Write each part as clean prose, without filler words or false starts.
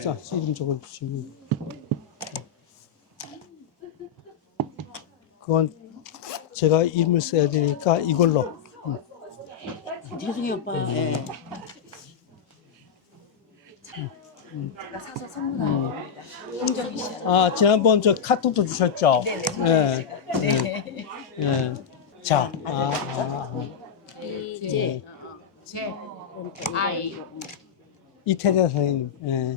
자, 이름 적어주시면. 그건 제가 이름을 써야 되니까 이걸로. 죄송해요 오빠. 예. 제가 사서 선물하고 홍정희 씨. 아, 지난번 저 카톡도 주셨죠? 네네. 네. 예. 자, 이제 제 아이 이태재 선생님, 예.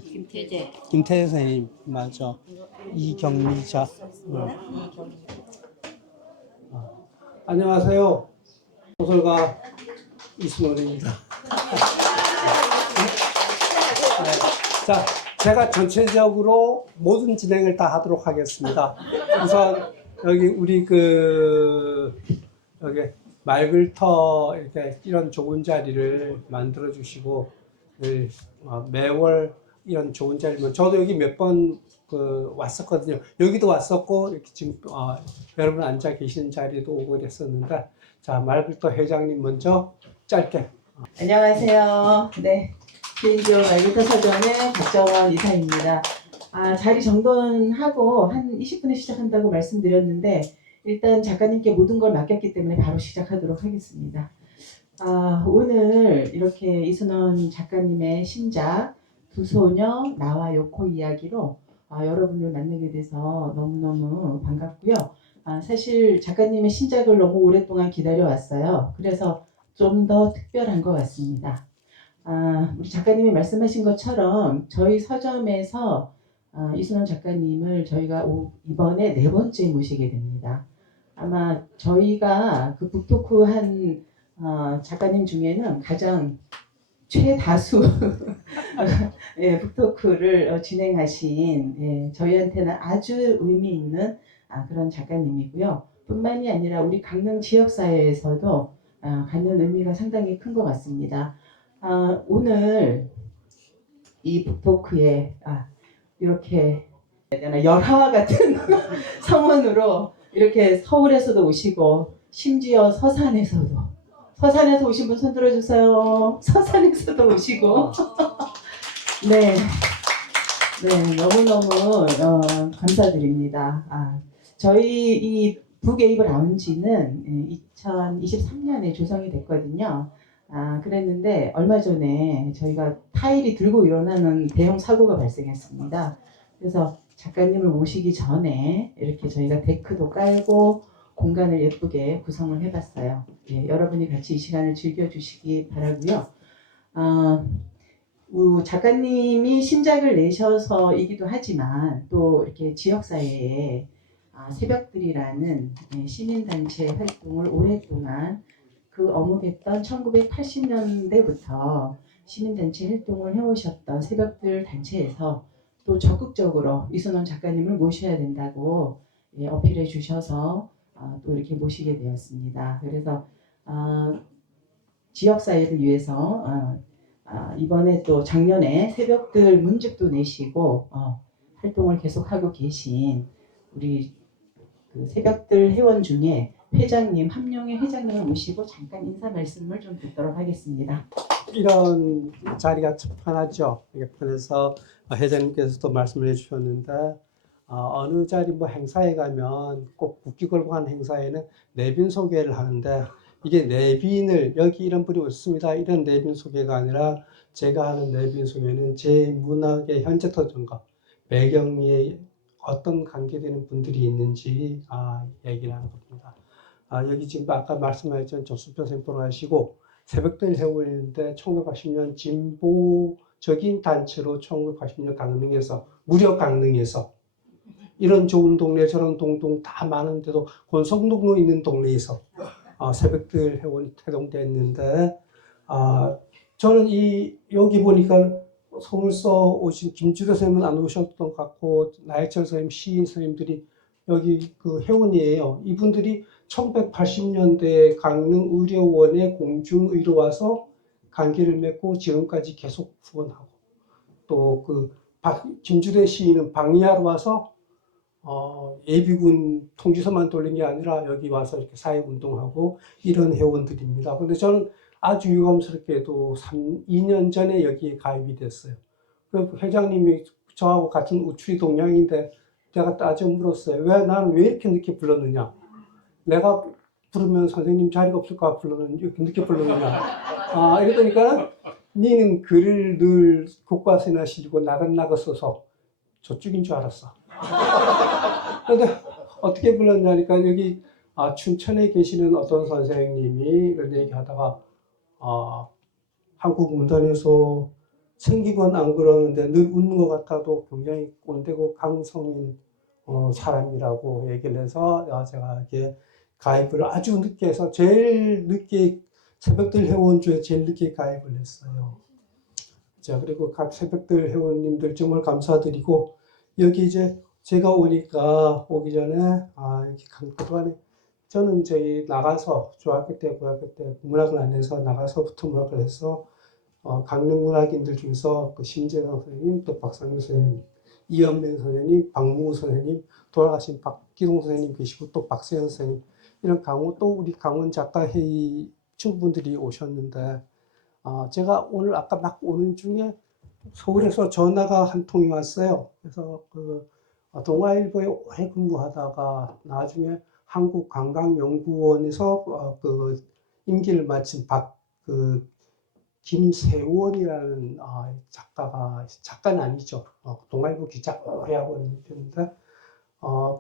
김태재 선생님, 맞아. 이경리자. 안녕하세요. 소설가 이순원입니다. 자, 제가 전체적으로 모든 진행을 다 하도록 하겠습니다. 우선 여기 우리 여기 말글터 이렇게 이런 좋은 자리를 만들어 주시고 매월 이런 좋은 자리면 저도 여기 몇 번 왔었거든요. 여기도 왔었고 이렇게 지금 여러분 앉아 계시는 자리에도 오고 그랬었는데 자 말글터 회장님 먼저 짧게. 안녕하세요. 네, 개인기업 말글터 서점의 박정원 이사입니다. 자리 정돈하고 한 20분에 시작한다고 말씀드렸는데 일단 작가님께 모든 걸 맡겼기 때문에 바로 시작하도록 하겠습니다. 오늘 이렇게 이순원 작가님의 신작 두 소녀 나와 요코 이야기로 여러분을 만나게 돼서 너무너무 반갑고요. 사실 작가님의 신작을 너무 오랫동안 기다려왔어요. 그래서 좀 더 특별한 것 같습니다. 우리 작가님이 말씀하신 것처럼 저희 서점에서 이순원 작가님을 저희가 이번에 4번째 모시게 됩니다. 아마 저희가 그 북토크 한 작가님 중에는 가장 최다수 예, 북토크를 진행하신 저희한테는 아주 의미 있는 그런 작가님이고요. 뿐만이 아니라 우리 강릉 지역사회에서도 갖는 의미가 상당히 큰 것 같습니다. 오늘 이 북토크에 이렇게 열화와 같은 성원으로 이렇게 서울에서도 오시고 심지어 서산에서 오신 분 손 들어주세요. 서산에서도 오시고 네, 너무너무 감사드립니다. 저희 이 북에이블 라운지는 2023년에 조성이 됐거든요. 그랬는데 얼마 전에 저희가 타일이 들고 일어나는 대형 사고가 발생했습니다. 그래서 작가님을 모시기 전에 이렇게 저희가 데크도 깔고 공간을 예쁘게 구성을 해봤어요. 여러분이 같이 이 시간을 즐겨주시기 바라고요. 작가님이 신작을 내셔서이기도 하지만 또 이렇게 지역사회에 새벽들이라는 시민단체 활동을 오랫동안 어묵했던 1980년대부터 시민단체 활동을 해오셨던 새벽들 단체에서 또 적극적으로 이순원 작가님을 모셔야 된다고 어필해 주셔서 또 이렇게 모시게 되었습니다. 그래서 지역사회를 위해서 이번에 또 작년에 새벽들 문집도 내시고 활동을 계속하고 계신 우리 그 새벽들 회원 중에 회장님, 함룡의 회장님을 모시고 잠깐 인사 말씀을 좀 듣도록 하겠습니다. 이런 자리가 참 편하죠. 이게 편해서 회장님께서도 말씀을 해주셨는데 어느 자리 뭐 행사에 가면 꼭 국기 걸고 하는 행사에는 내빈 소개를 하는데 이게 내빈을 여기 이런 분이 오셨습니다. 이런 내빈 소개가 아니라 제가 하는 내빈 소개는 제 문학의 현재 터전과 배경에 어떤 관계되는 분들이 있는지 얘기를 하는 겁니다. 여기 지금 아까 말씀하셨던 조수표 선생님 돌아가시고 새벽들 회원인데 1980년 진보적인 단체로 1980년 강릉에서 무려 강릉에서 이런 좋은 동네 저런 동동 다 많은데도 권성동로 있는 동네에서 새벽들 회원이 태동됐는데 저는 여기 보니까 서울서 오신 김주대 선생님은 안 오셨던 것 같고 나해철 선생님, 시인 선생님들이 여기 그 회원이에요. 이분들이 1980년대 강릉의료원에 공중의로 와서 관계를 맺고 지금까지 계속 후원하고 또 김주대 시인은 방위하러 와서 예비군 통지서만 돌린 게 아니라 여기 와서 이렇게 사회운동하고 이런 회원들입니다. 근데 저는 아주 유감스럽게도 2년 전에 여기에 가입이 됐어요. 그 회장님이 저하고 같은 우추리 동양인데 제가 따져 물었어요. 왜 나는 왜 이렇게 늦게 불렀느냐? 내가 부르면 선생님 자리가 없을까 불렀는 이렇게 늦게 불렀느냐? 아 이러니까 니는 글을 늘 교과서나 실고 나가 써서 저쪽인 줄 알았어. 그런데 어떻게 불렀냐니까 여기 춘천에 계시는 어떤 선생님이 이런 얘기하다가 한국 문단에서 생기건 안 그러는데 늘 웃는 것 같아도 굉장히 꼰대고 강성인 사람이라고 얘기를 해서 제가 이게 가입을 아주 늦게 해서 제일 늦게 새벽들 회원 중에 제일 늦게 가입을 했어요. 자, 그리고 각 새벽들 회원님들 정말 감사드리고 여기 이제 제가 오기 전에 이렇게 그동안에 저는 저희 나가서 중학교 때 고등학교 때 문학을 안 해서 나가서부터 문학을 해서 강릉 문학인들 중에서 그 심재성 선생님, 또 박상규 선생님, 이연맹 선생님, 박무우 선생님, 돌아가신 박기동 선생님 계시고 또 박세현 선생님 이런 또 우리 강원 작가회의 친구분들이 오셨는데 제가 오늘 아까 막 오는 중에 서울에서 전화가 한 통이 왔어요. 그래서 그 동아일보에 오래 근무하다가 나중에 한국관광연구원에서 그 임기를 마친 김세원이라는 작가는 아니죠. 동아일보 기자 오래 하고 있는데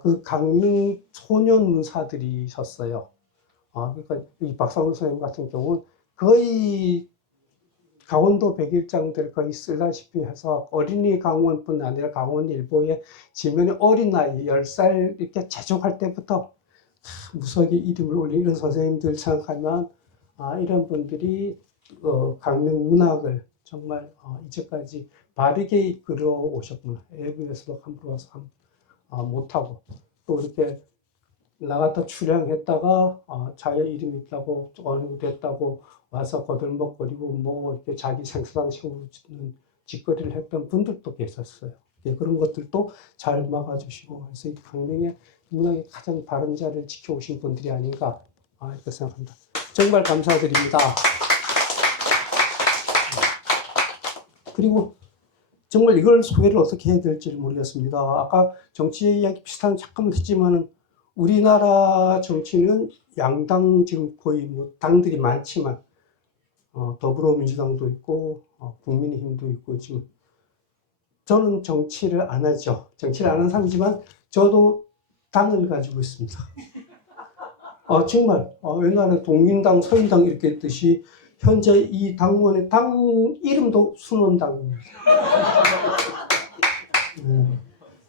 그 강릉 소년 문사들이셨어요. 그러니까 이 박상훈 선생님 같은 경우는 거의 강원도 백일장들 거의 쓰다시피 해서 어린이 강원뿐 아니라 강원일보에 지면에 어린 나이 10살 이렇게 재직할 때부터 무석의 이름을 올린 이런 선생님들 생각하면 이런 분들이 강릉 문학을 정말 이제까지 바르게 이끌어 오셨구나. 외부에서도 함부로 와서 못하고 또 이렇게 나갔다 출향했다가 자기 이름이 있다고 어느 됐다고 와서 거들먹거리고 뭐 이렇게 자기 생사상 세우는 짓거리를 했던 분들도 계셨어요. 그런 것들도 잘 막아주시고 그래서 이 강릉의 문학의 가장 바른 자리를 지켜오신 분들이 아닌가 이렇게 생각합니다. 정말 감사드립니다. 그리고 정말 이걸 소개를 어떻게 해야 될지 모르겠습니다. 아까 정치 이야기 비슷한 잠깐만 했지만은 우리나라 정치는 양당 지금 거의 뭐 당들이 많지만 더불어민주당도 있고 국민의힘도 있고 지금 저는 정치를 안 하죠. 정치를 안 하는 사람이지만 저도 당을 가지고 있습니다. 정말 옛날에 동민당, 서인당 이렇게 했듯이 현재 이 당원의 당 이름도 순원당입니다.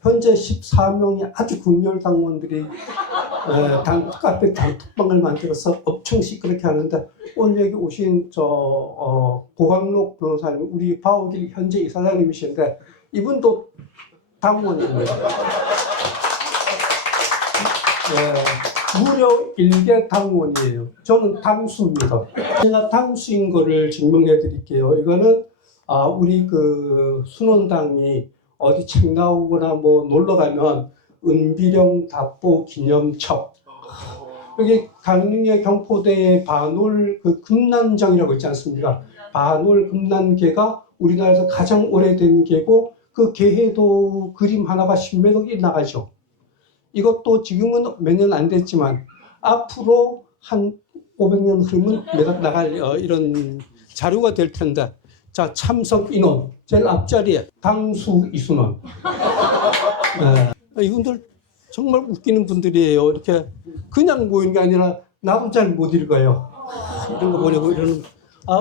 현재 14명의 아주 극렬 당원들이 카페 단톡방을 만들어서 엄청 시끄럽게 하는데 오늘 여기 오신 고광록 변호사님, 우리 바오길 현재 이사장님이신데 이분도 당원입니다. 무려 1개 당원이에요. 저는 당수입니다. 제가 당수인 거를 증명해 드릴게요. 이거는 우리 그 순원당이 어디 책 나오거나 뭐 놀러 가면 은비령 답보 기념첩 여기 강릉의 경포대의 반월 그 금난정이라고 있지 않습니까? 반월 금난계가 우리나라에서 가장 오래된 계고 그 계해도 그림 하나가 10매덕이 나가죠. 이것도 지금은 몇 년 안 됐지만 앞으로 한 500년 흐르면 매덕 나갈 이런 자료가 될 텐데 자, 참석 인원 제일 앞자리에 당수 이순원. 이분들 정말 웃기는 분들이에요. 이렇게 그냥 모이는 게 아니라 나도 잘 못 읽어요. 이런 거 보려고 이러는.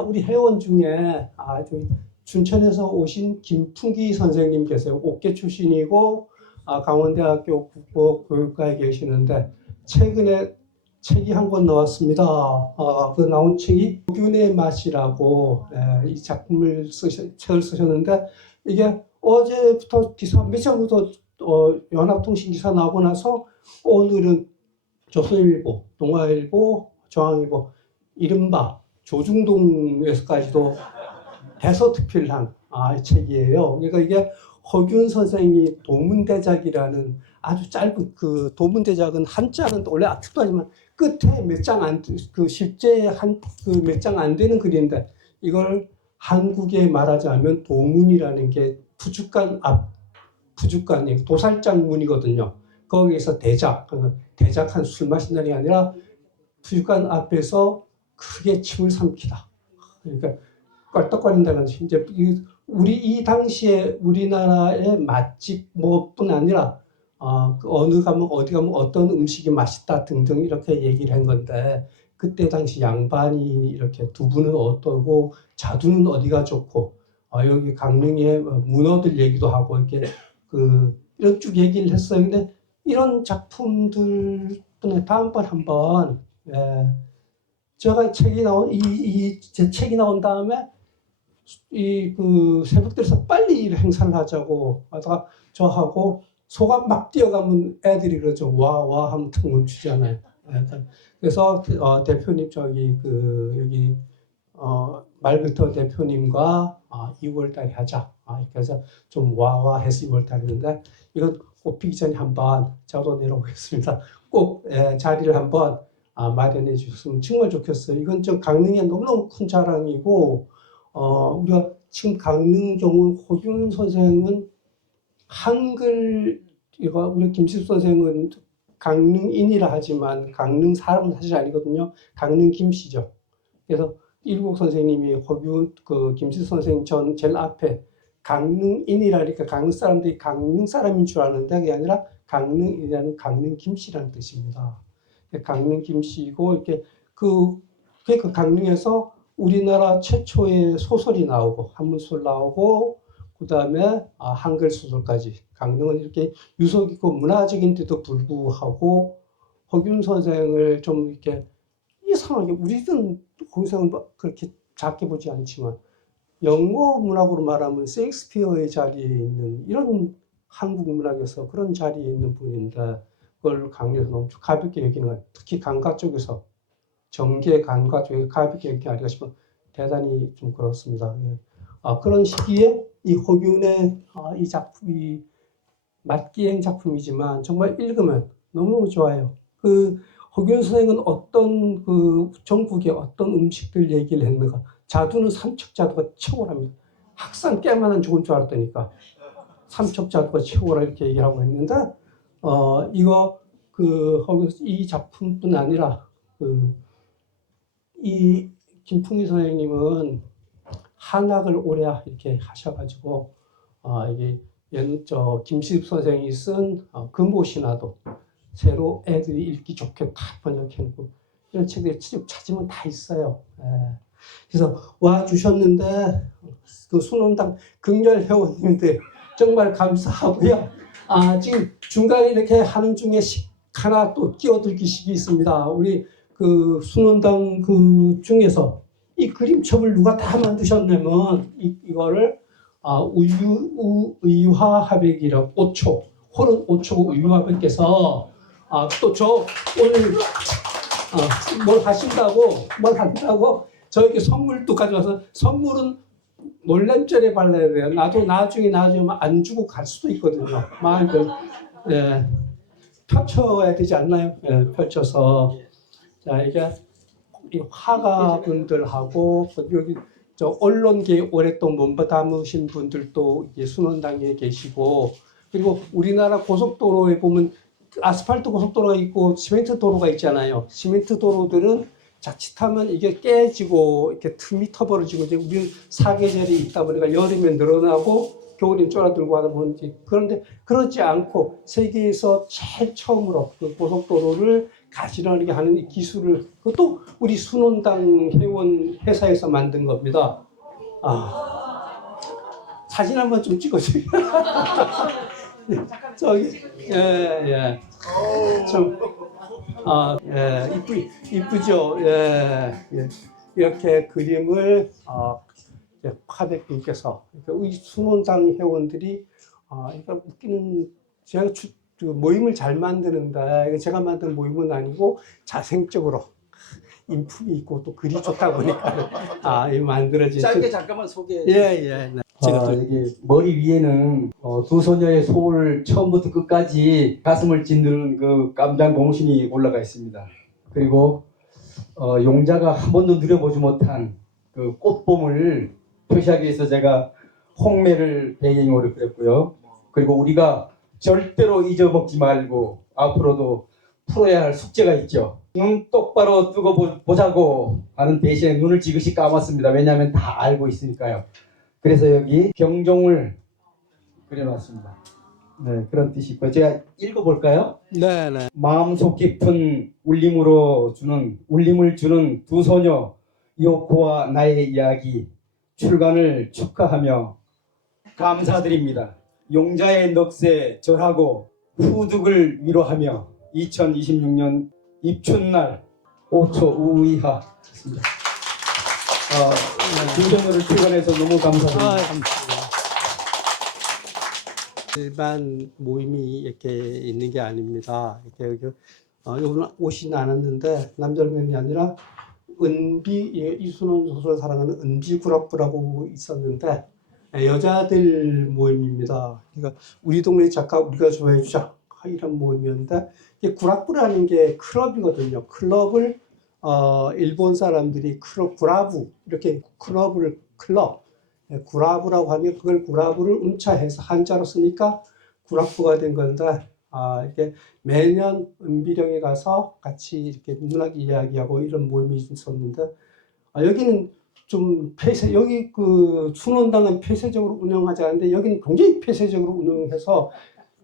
우리 회원 중에 저기 춘천에서 오신 김풍기 선생님 계세요. 옥계 출신이고 강원대학교 국보교육과에 계시는데 최근에 책이 한 권 나왔습니다. 그 나온 책이 균의 맛이라고 이 책을 쓰셨는데 이게 어제부터 기사 며칠 전부터 연합통신 기사 나오고 나서 오늘은 조선일보, 동아일보, 중앙일보 이른바 조중동에서까지도 대서특필한 책이에요. 그러니까 이게 허균 선생이 도문대작이라는 아주 짧은 그 도문대작은 한자는 원래 앞도 하지만 끝에 몇 장 안 그 실제 몇 장 안 되는 글인데 이걸 한국에 말하자면 도문이라는 게 부죽간이 도살장 문이거든요. 거기에서 대작한 술 마신다는 게 아니라 부죽간 앞에서 크게 침을 삼키다. 그러니까 껄떡거린다는 것이 이제 이 당시에 우리나라의 맛집 뭐뿐 아니라 그 어느 가면 어디 가면 어떤 음식이 맛있다 등등 이렇게 얘기를 한 건데 그때 당시 양반이 이렇게 두부는 어떠고 자두는 어디가 좋고 여기 강릉의 문어들 얘기도 하고 이렇게 이런 쭉 얘기를 했어요. 근데 이런 작품들 때문에 다음번 한번 제가 제 책이 나온 다음에 새벽들에서 빨리 일 행사를 하자고 하다가 저하고 소감 막 뛰어가면 애들이 그러죠. 와 하면 탁 멈추잖아요. 그래서 대표님 여기 말부터 대표님과 2월달에 하자. 그래서 좀 와와 해서 2월달에 했는데 이건 꽃피기 전에 한번 저도 내려오겠습니다. 꼭 자리를 한번 마련해 주셨으면 정말 좋겠어요. 이건 좀 강릉의 너무너무 큰 자랑이고 우리가 지금 강릉 경우 호균 선생은 한글 우리 김식 선생은 강릉인이라 하지만 강릉 사람은 사실 아니거든요. 강릉 김씨죠. 그래서 일국 선생님이 호균 김식 선생 전 제일 앞에 강릉인이라니까 강릉 사람들이 강릉 사람인 줄 아는데 그게 아니라 강릉이라는 강릉 김씨라는 뜻입니다. 강릉 김씨고 이렇게 그 강릉에서 우리나라 최초의 소설이 나오고 한문소설 나오고 그 다음에 한글 소설까지 강릉은 이렇게 유서 깊고 문화적인데도 불구하고 허균 선생을 좀 이렇게 이상하게 우리는 거기서는 그렇게 작게 보지 않지만 영어 문학으로 말하면 셰익스피어의 자리에 있는 이런 한국 문학에서 그런 자리에 있는 분인데 그걸 강릉에서 너무 가볍게 여기는 거예요. 특히 강가 쪽에서 정계 강가 쪽에서 가볍게 여기기 아닌가 싶어 대단히 좀 그렇습니다. 그런 시기에 이 허균의 이 작품이 맞기행 작품이지만 정말 읽으면 너무 좋아요. 허균 선생은 어떤 전국의 어떤 음식들 얘기를 했는가. 자두는 삼척자두가 최고랍니다. 학산 깨만한 좋은 줄 알았다니까. 삼척자두가 최고라 이렇게 얘기를 하고 했는데 이 작품뿐 아니라 이 김풍희 선생님은 한학을 오래 이렇게 하셔가지고 이게 김시습 선생이 쓴 금오신화도 새로 애들이 읽기 좋게 다 번역해놓고 이런 책들이 찾으면 다 있어요. 그래서 와 주셨는데 순원당 극렬 회원님들 정말 감사하고요. 지금 중간에 이렇게 하는 중에 하나 또 끼어들기식이 있습니다. 우리 순원당 중에서 이 그림첩을 누가 다 만드셨냐면 이거를 의화하백이라고 5초 호른 5초 의화백께서 또 저 오늘 뭘 한다고 저에게 선물도 가져와서 선물은 몰렘절에 발라야 돼요. 나도 나중에 안 주고 갈 수도 있거든요. 펼쳐야 되지 않나요? 펼쳐서 자 이게 이 화가분들하고 여기 언론계에 오랫동안 몸담으신 분들도 순원당에 계시고 그리고 우리나라 고속도로에 보면 아스팔트 고속도로가 있고 시멘트 도로가 있잖아요. 시멘트 도로들은 자칫하면 이게 깨지고 이렇게 틈이 터벌어지고 이제 우리는 사계절이 있다 보니까 여름에 늘어나고 겨울에 쫄아들고 하다 보니 그런데 그렇지 않고 세계에서 제일 처음으로 고속도로를 가지런하게 하는 이 기술을 그것도 우리 순원당 회원 회사에서 만든 겁니다. 사진 한번 좀 찍어주세요. 저기 좀 이쁘죠. 이렇게 그림을 화백님께서 우리 순원당 회원들이 그러니까 웃기는 제가 모임을 잘 만드는데 제가 만든 모임은 아니고 자생적으로 인품이 있고 또 글이 좋다 보니까 만들어진 짧게 잠깐만 소개해 네. 제가 또 이게 머리 위에는 두 소녀의 소울 처음부터 끝까지 가슴을 찢는 그 깜장 봉신이 올라가 있습니다. 그리고 용자가 한 번도 누려보지 못한 그 꽃봄을 표시하기 위해서 제가 홍매를 배경으로 그렸고요. 그리고 우리가 절대로 잊어먹지 말고 앞으로도 풀어야 할 숙제가 있죠. 눈 똑바로 뜨고 보자고 하는 대신에 눈을 지그시 감았습니다. 왜냐하면 다 알고 있으니까요. 그래서 여기 경종을 그려놨습니다. 네, 그런 뜻이 있고 제가 읽어볼까요? 네네. 마음속 깊은 울림을 주는 두 소녀 요코와 나의 이야기 출간을 축하하며 감사드립니다. 용자의 넋에 절하고 후득을 위로하며 2026년 입춘날 5초 우이하였습니다. 두 소녀를 출간해서 너무 감사드립니다. 감사합니다. 일반 모임이 이렇게 있는 게 아닙니다. 이렇게 오늘 오시진 않았는데 남절면이 아니라 이순원 소설 사랑하는 은비구락부라고 있었는데 여자들 모임입니다. 그러니까 우리 동네 작가 우리가 좋아해 주자 이런 모임이었는데 이게 구락부라는 게 클럽이거든요. 클럽을 일본 사람들이 구라부 이렇게 클럽 구라부라고 하면 그걸 구라부를 음차해서 한자로 쓰니까 구락부가 된 건데 이렇게 매년 은비령에 가서 같이 이렇게 문학 이야기하고 이런 모임이 있었는데 여기는 좀 여기 그 순원당은 폐쇄적으로 운영하지 않는데 여기는 굉장히 폐쇄적으로 운영해서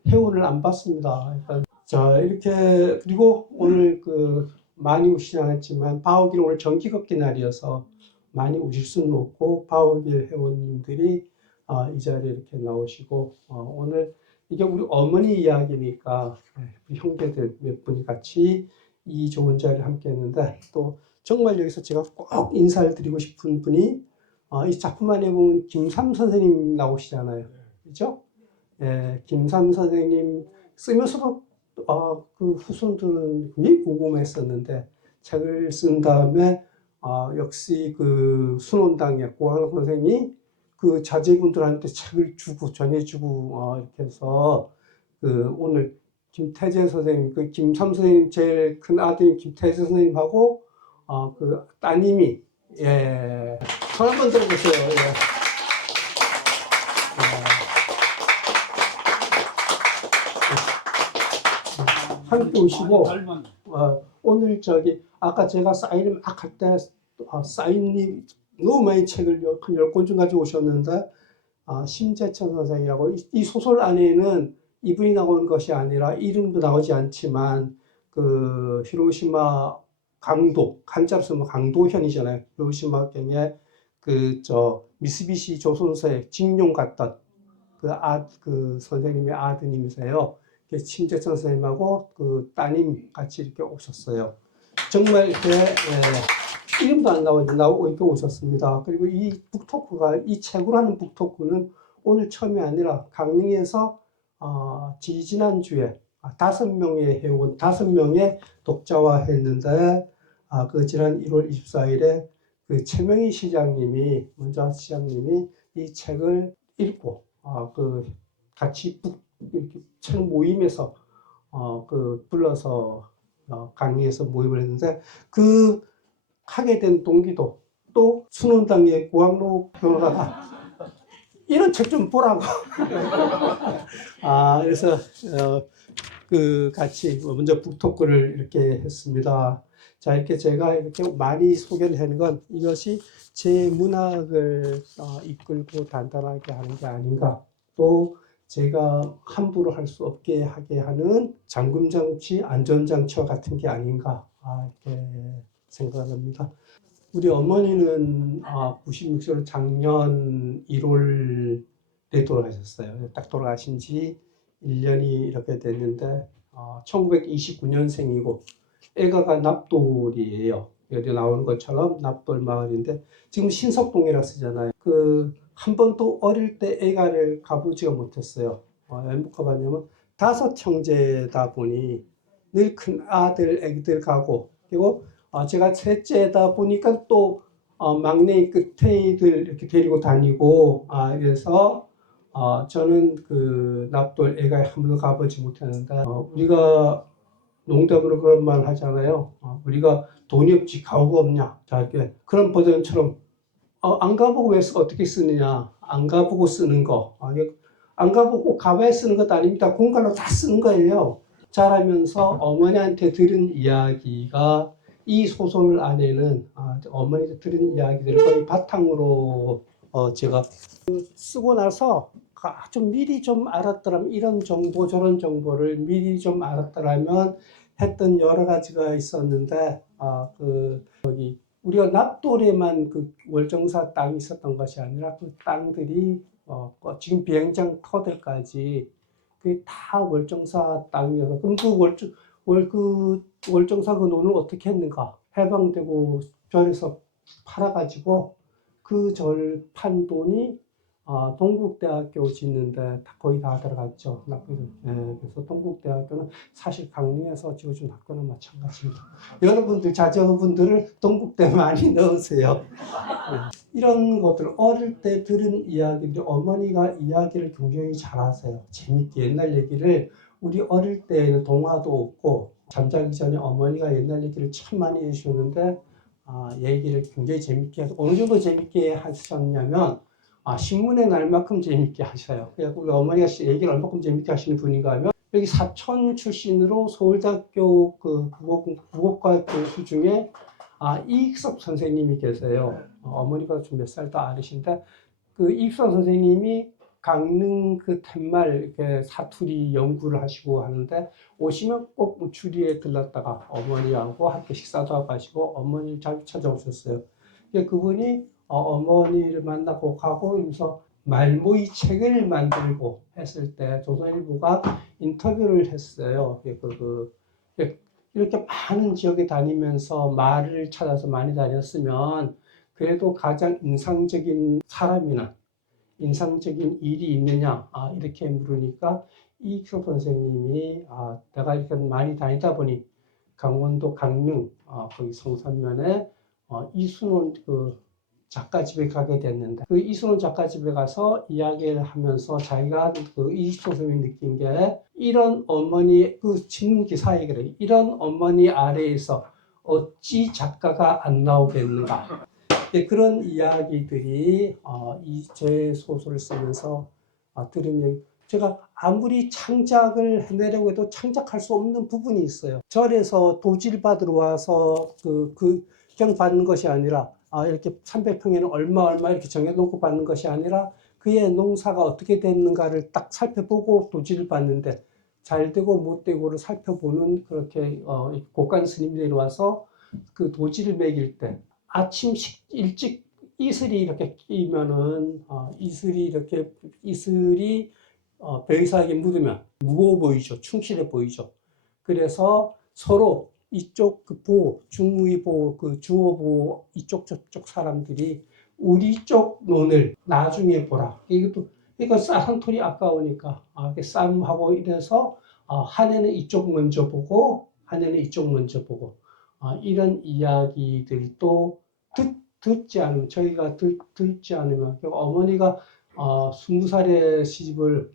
회원을 안 받습니다. 그러니까 자 이렇게 그리고 오늘 많이 오시지 않았지만 바오길 오늘 정기걷기 날이어서 많이 오실 수는 없고 바오길 회원님들이 이 자리에 이렇게 나오시고 오늘 이게 우리 어머니 이야기니까 우리 형제들 몇 분이 같이 이 좋은 자리를 함께 했는데 또 정말 여기서 제가 꼭 인사를 드리고 싶은 분이 이 작품 안에 보면 김삼 선생님 나오시잖아요. 그죠? 예, 김삼 선생님 쓰면서도 그 후손들은 굉장히 궁금했었는데 책을 쓴 다음에 역시 그 순원당의 고항 선생이 그 자제분들한테 책을 주고 전해주고 이렇게 해서 오늘 김태재 선생님, 그 김삼 선생님 제일 큰 아들인 김태재 선생님하고 그 따님이 손 한번 들어보세요. 함께 오시고 오늘 아까 제가 사인을 막 할 때 사인이 너무 많이 책을 한 10권쯤 가지고 오셨는데 심재천 선생이라고 이 소설 안에는 이분이 나오는 것이 아니라 이름도 나오지 않지만 그 히로시마 강도 한자로 쓰면 강도현이잖아요. 히로시마경에 미쓰비시 조선소에 직용 갔던 그 선생님의 아드님이세요. 심재천 선생님하고 그 따님 같이 이렇게 오셨어요. 정말 이렇게 이름도 안 나오고 이렇게 오셨습니다. 그리고 이 책으로 하는 북토크는 오늘 처음이 아니라 강릉에서 지지난주에 5명의 회원, 5명의 독자와 했는데 그 지난 1월 24일에 그 최명희 시장님이 이 책을 읽고 같이 이렇게 책 모임에서 불러서 강의에서 모임을 했는데 하게 된 동기도 또 순원당의 고학로 변호사가 이런 책 좀 보라고 그래서 같이 먼저 북토크를 이렇게 했습니다. 자 이렇게 제가 이렇게 많이 소개를 하는 건 이것이 제 문학을 이끌고 단단하게 하는 게 아닌가 또 제가 함부로 할 수 없게 하게 하는 잠금장치, 안전장치와 같은 게 아닌가 이렇게 생각합니다. 우리 어머니는 96년 작년 1월에 돌아가셨어요. 딱 돌아가신 지 1년이 이렇게 됐는데 1929년생이고 애가가 납돌이에요. 여기 나오는 것처럼 납돌 마을인데 지금 신석동이라 쓰잖아요. 한 번도 어릴 때 애가를 가보지가 못했어요. 왜 못 가봤냐면 5 형제다 보니 늘 큰 아들, 애기들 가고 그리고 제가 셋째다 보니까 또 막내 끝애들 이렇게 데리고 다니고 그래서 저는 납돌 애가에 한 번도 가보지 못했는데 우리가 농담으로 그런 말 하잖아요. 우리가 돈이 없지 가오가 없냐. 자 이렇게 그런 버전처럼 안 가보고 왜 어떻게 쓰느냐. 안 가보고 쓰는 거. 안 가보고 가봐야 쓰는 것도 아닙니다. 공갈로 다 쓰는 거예요. 자라면서 어머니한테 들은 이야기가 이 소설 안에는 어머니한테 들은 이야기들을 거의 바탕으로 제가 쓰고 나서 좀 미리 좀 알았더라면 이런 정보 저런 정보를 미리 좀 알았더라면 했던 여러 가지가 있었는데 우리가 납돌에만 그 월정사 땅이 있었던 것이 아니라 그 땅들이 지금 비행장 터들까지 그게 다 월정사 땅이어서 그럼 그 월정사 그 돈을 어떻게 했는가? 해방되고 절에서 팔아가지고 그 절 판 돈이 동국대학교 짓는데 거의 다 들어갔죠. 그래서 동국대학교는 사실 강릉에서 지어준 학교는 마찬가지입니다. 여러분들 자녀분들을 동국대 많이 넣으세요. 이런 것들 어릴 때 들은 이야기들 어머니가 이야기를 굉장히 잘하세요. 재밌게 옛날 얘기를 우리 어릴 때는 동화도 없고 잠자기 전에 어머니가 옛날 얘기를 참 많이 해주셨는데 얘기를 굉장히 재밌게 해서 어느 정도 재밌게 하셨냐면 신문의 날만큼 재밌게 하셔요. 그래서 우리 어머니가 얘기를 얼마큼 재밌게 하시는 분인가 하면 여기 사천 출신으로 서울대학교 그 국어과 교수 중에 이익섭 선생님이 계세요. 어머니가 좀 몇 살 더 어리신데 그 이익섭 선생님이 강릉 그 툇말 이렇게 사투리 연구를 하시고 하는데 오시면 꼭 우추리에 들렀다가 어머니하고 함께 식사도 하고 하시고 어머니를 자주 찾아오셨어요. 그분이 어머니를 만나고 가고 이러면서 말모이 책을 만들고 했을 때 조선일보가 인터뷰를 했어요. 이렇게 많은 지역에 다니면서 말을 찾아서 많이 다녔으면 그래도 가장 인상적인 사람이나 인상적인 일이 있느냐 이렇게 물으니까 이익섭 선생님이 내가 이렇게 많이 다니다 보니 강원도 강릉 거기 성산면에 이순원 그 작가 집에 가게 됐는데 그 이순원 작가 집에 가서 이야기를 하면서 자기가 그 이익섭 선생님이 느낀 게 이런 어머니 그 신문 기사에 그래 이런 어머니 아래에서 어찌 작가가 안 나오겠는가. 그런 이야기들이 제 소설을 쓰면서 들은 얘기. 제가 아무리 창작을 해내려고 해도 창작할 수 없는 부분이 있어요. 절에서 도지를 받으러 와서 그냥 받는 것이 아니라 이렇게 300평에는 얼마 이렇게 정해놓고 받는 것이 아니라 그의 농사가 어떻게 됐는가를 딱 살펴보고 도지를 받는데 잘 되고 못 되고를 살펴보는 그렇게 곡간 스님이 내려와서 그 도지를 매길 때 아침 일찍 이슬이 이렇게 끼면은 이슬이 벼이삭에 묻으면 무거워 보이죠. 충실해 보이죠. 그래서 서로 이쪽 그 중의보 중어보 이쪽 저쪽 사람들이 우리 쪽 논을 나중에 보라. 이거 한 톨이 아까우니까 이렇게 싸움하고 이래서 한 해는 이쪽 먼저 보고 한 해는 이쪽 먼저 보고 이런 이야기들도 듣지 않으면 저희가 듣지 않으면 어머니가 20살에 시집을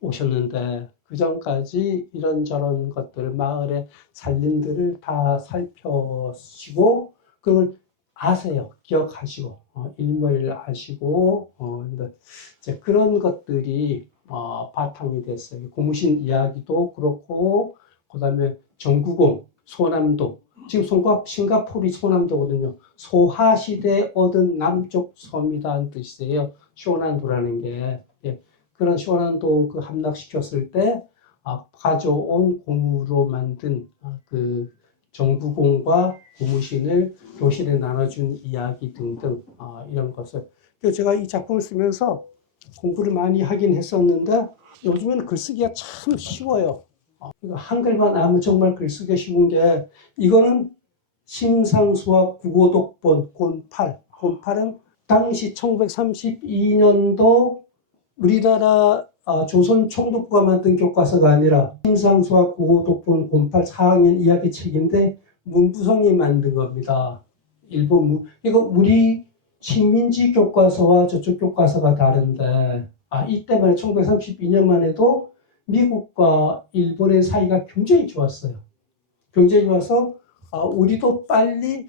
오셨는데 그 전까지 이런저런 것들 마을의 살림들을 다 살펴시고 그걸 아세요. 기억하시고 일머리를 아시고 이제 그런 것들이 바탕이 됐어요. 고무신 이야기도 그렇고 그다음에 정구공, 소남도 지금 싱가포르이 소남도거든요. 소하시대 얻은 남쪽 섬이라는 뜻이에요. 쇼난도라는 게 그런 쇼난도 그 함락시켰을 때 가져온 고무로 만든 그 정구공과 고무신을 교실에 나눠준 이야기 등등 이런 것을 제가 이 작품을 쓰면서 공부를 많이 하긴 했었는데 요즘에는 글쓰기가 참 쉬워요. 한글만 알면 정말 글쓰기가 쉬운 게 이거는 심상수학 국어독본 곤팔은 당시 1932년도 우리나라 조선 총독부가 만든 교과서가 아니라 심상수학 국어독본 곤팔 4학년 이야기 책인데 문부성이 만든 겁니다. 일본 이거 우리 식민지 교과서와 저쪽 교과서가 다른데 이때만 1932년만 해도 미국과 일본의 사이가 굉장히 좋았어요. 굉장히 좋아서 우리도 빨리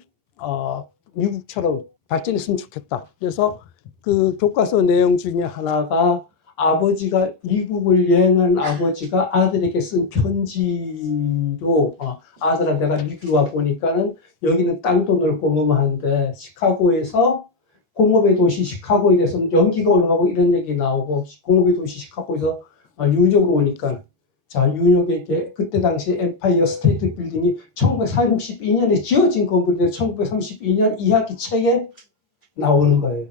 미국처럼 발전했으면 좋겠다. 그래서 그 교과서 내용 중에 하나가 아버지가 미국을 여행한 아버지가 아들에게 쓴 편지로 아들아 내가 미국 와 보니까는 여기는 땅도 넓고 뭐한데 시카고에서 공업의 도시 시카고에 대해서 연기가 올라가고 이런 얘기 나오고 공업의 도시 시카고에서 뉴욕으로 오니까 자 뉴욕에 그때 당시 엠파이어 스테이트 빌딩이 1932년에 지어진 건물인데 1932년 이야기 책에 나오는 거예요.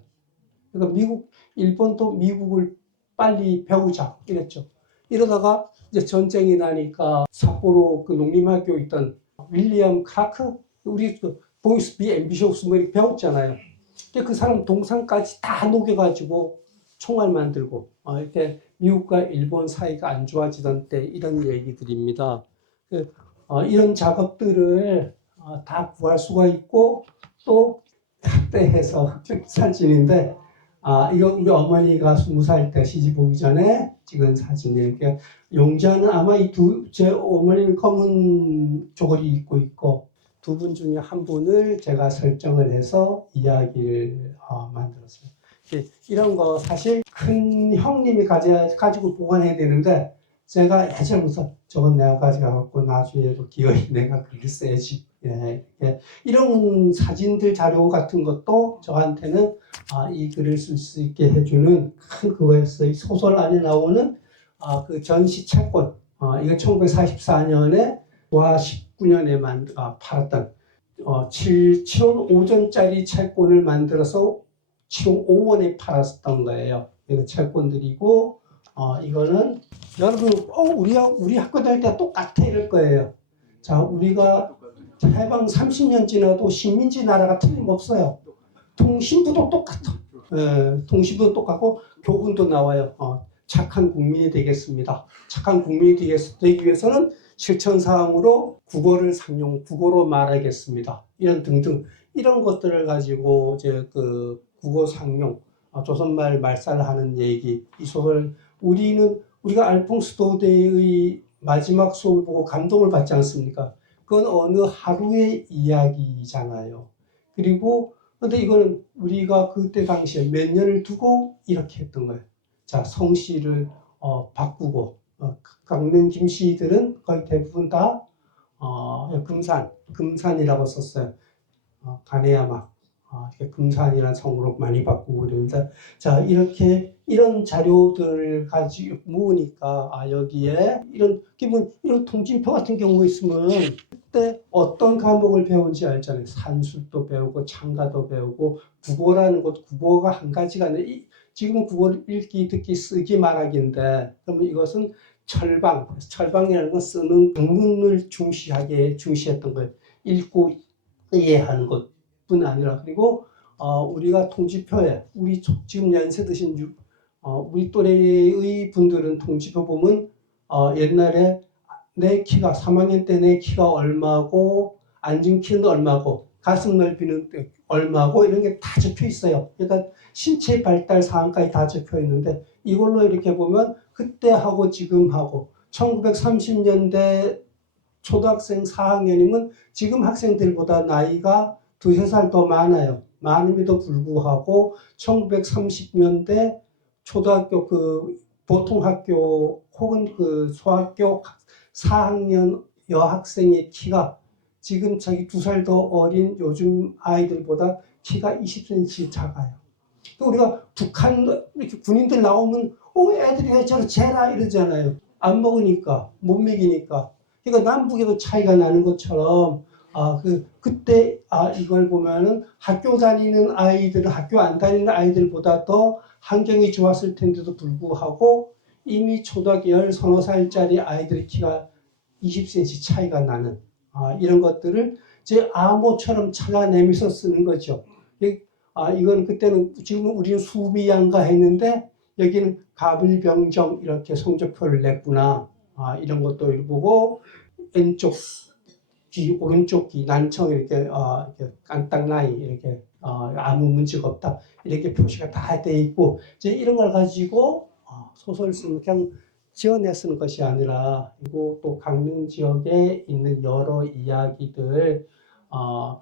그러니까 일본도 미국을 빨리 배우자 이랬죠. 이러다가 이제 전쟁이 나니까 삿포로 그 농림학교 있던 윌리엄 크라크 우리 그 보이스 비 앰비셔스 뭐 이렇게 배웠잖아요. 그 사람 동상까지 다 녹여가지고 총알 만들고 이렇게 미국과 일본 사이가 안 좋아지던 때 이런 얘기들입니다. 이런 작업들을 다 구할 수가 있고 또 각대해서 사진인데 이거 우리 어머니가 20살 때 시집 오기 전에 찍은 사진이에요. 그러니까 용자는 아마 제 어머니는 검은 저고리 입고 있고 두 분 중에 한 분을 제가 설정을 해서 이야기를 만들었어요. 이런 거 사실 큰 형님이 가지고 보관해야 되는데 제가 예전부터 저건 내가 가져가갖고 나중에도 기어이 내가 글을 써야지. 이런 사진들 자료 같은 것도 저한테는 이 글을 쓸 수 있게 해주는 큰 그거였어요. 소설 안에 나오는 그 전시 채권 이거 1944년에 와 19년에 팔았던 7원 5전짜리 채권을 만들어서 7원 5원에 팔았던 거예요. 이거 채권들이고 이거는 여러분 우리 학교 다닐 때 똑같아 이럴 거예요. 자 우리가 해방 30년 지나도 식민지 나라가 틀림없어요. 통신부도 똑같아. 통신부도 똑같고 교훈도 나와요. 착한 국민이 되겠습니다. 착한 국민이 되기 위해서는 실천사항으로 국어를 국어로 말하겠습니다. 이런 등등 이런 것들을 가지고 이제 그 국어 상용 조선말 말살을 하는 얘기 이 소설 우리가 알퐁스 도데의 마지막 수업을 보고 감동을 받지 않습니까? 그건 어느 하루의 이야기잖아요. 그리고 근데 이거는 우리가 그때 당시에 몇 년을 두고 이렇게 했던 거예요. 자 성씨를 바꾸고 강릉 김씨들은 거의 대부분 다 금산이라고 썼어요. 가네야마 금산이라는 성으로 많이 바꾸고 그러는데 자 이렇게 이런 자료들을 가지고 모으니까 여기에 이런 통진표 같은 경우가 있으면 그때 어떤 과목을 배운지 알잖아요. 산술도 배우고 창가도 배우고 국어라는 것 국어가 한 가지가 아니라 지금 국어를 읽기 듣기 쓰기 말하기인데 그러면 이것은 철방이라는 건 쓰는 학문을 중시했던 거예요. 읽고 이해하는 것뿐 아니라 그리고 우리가 통지표에 우리 지금 연세 드신 우리 또래의 분들은 통지표 보면 옛날에 내 키가 3학년 때 내 키가 얼마고 앉은 키는 얼마고 가슴 넓이는 얼마고 이런 게 다 적혀 있어요. 그러니까 신체 발달 사항까지 다 적혀 있는데 이걸로 이렇게 보면 그때하고 지금하고 1930년대 초등학생 4학년이면 지금 학생들보다 나이가 2~3살 더 많아요. 많음에도 불구하고 1930년대 초등학교 그 보통학교 혹은 그 소학교 4학년 여학생의 키가 지금 자기 2살 더 어린 요즘 아이들보다 키가 20cm 작아요. 우리가 북한 이렇게 군인들 나오면 애들이 왜 저렇게 재라 이러잖아요. 안 먹으니까 못 먹이니까. 그러니까 남북에도 차이가 나는 것처럼 그때 이걸 보면은 학교 다니는 아이들은 학교 안 다니는 아이들보다 더 환경이 좋았을 텐데도 불구하고 이미 초등학교 10~서너 살짜리 아이들의 키가 20cm 차이가 나는 이런 것들을 제 암호처럼 찾아내면서 쓰는 거죠. 이건 그때는 지금 우리는 수비양가 했는데 여기는 가불병정 이렇게 성적표를 냈구나. 이런 것도 보고 왼쪽 귀, 오른쪽 귀, 난청 이렇게 깐딱나이 이렇게 아무 문제가 없다 이렇게 표시가 다 돼 있고 이제 이런 걸 가지고 소설 쓰면 그냥 지어내 쓰는 것이 아니라 그리고 또 강릉 지역에 있는 여러 이야기들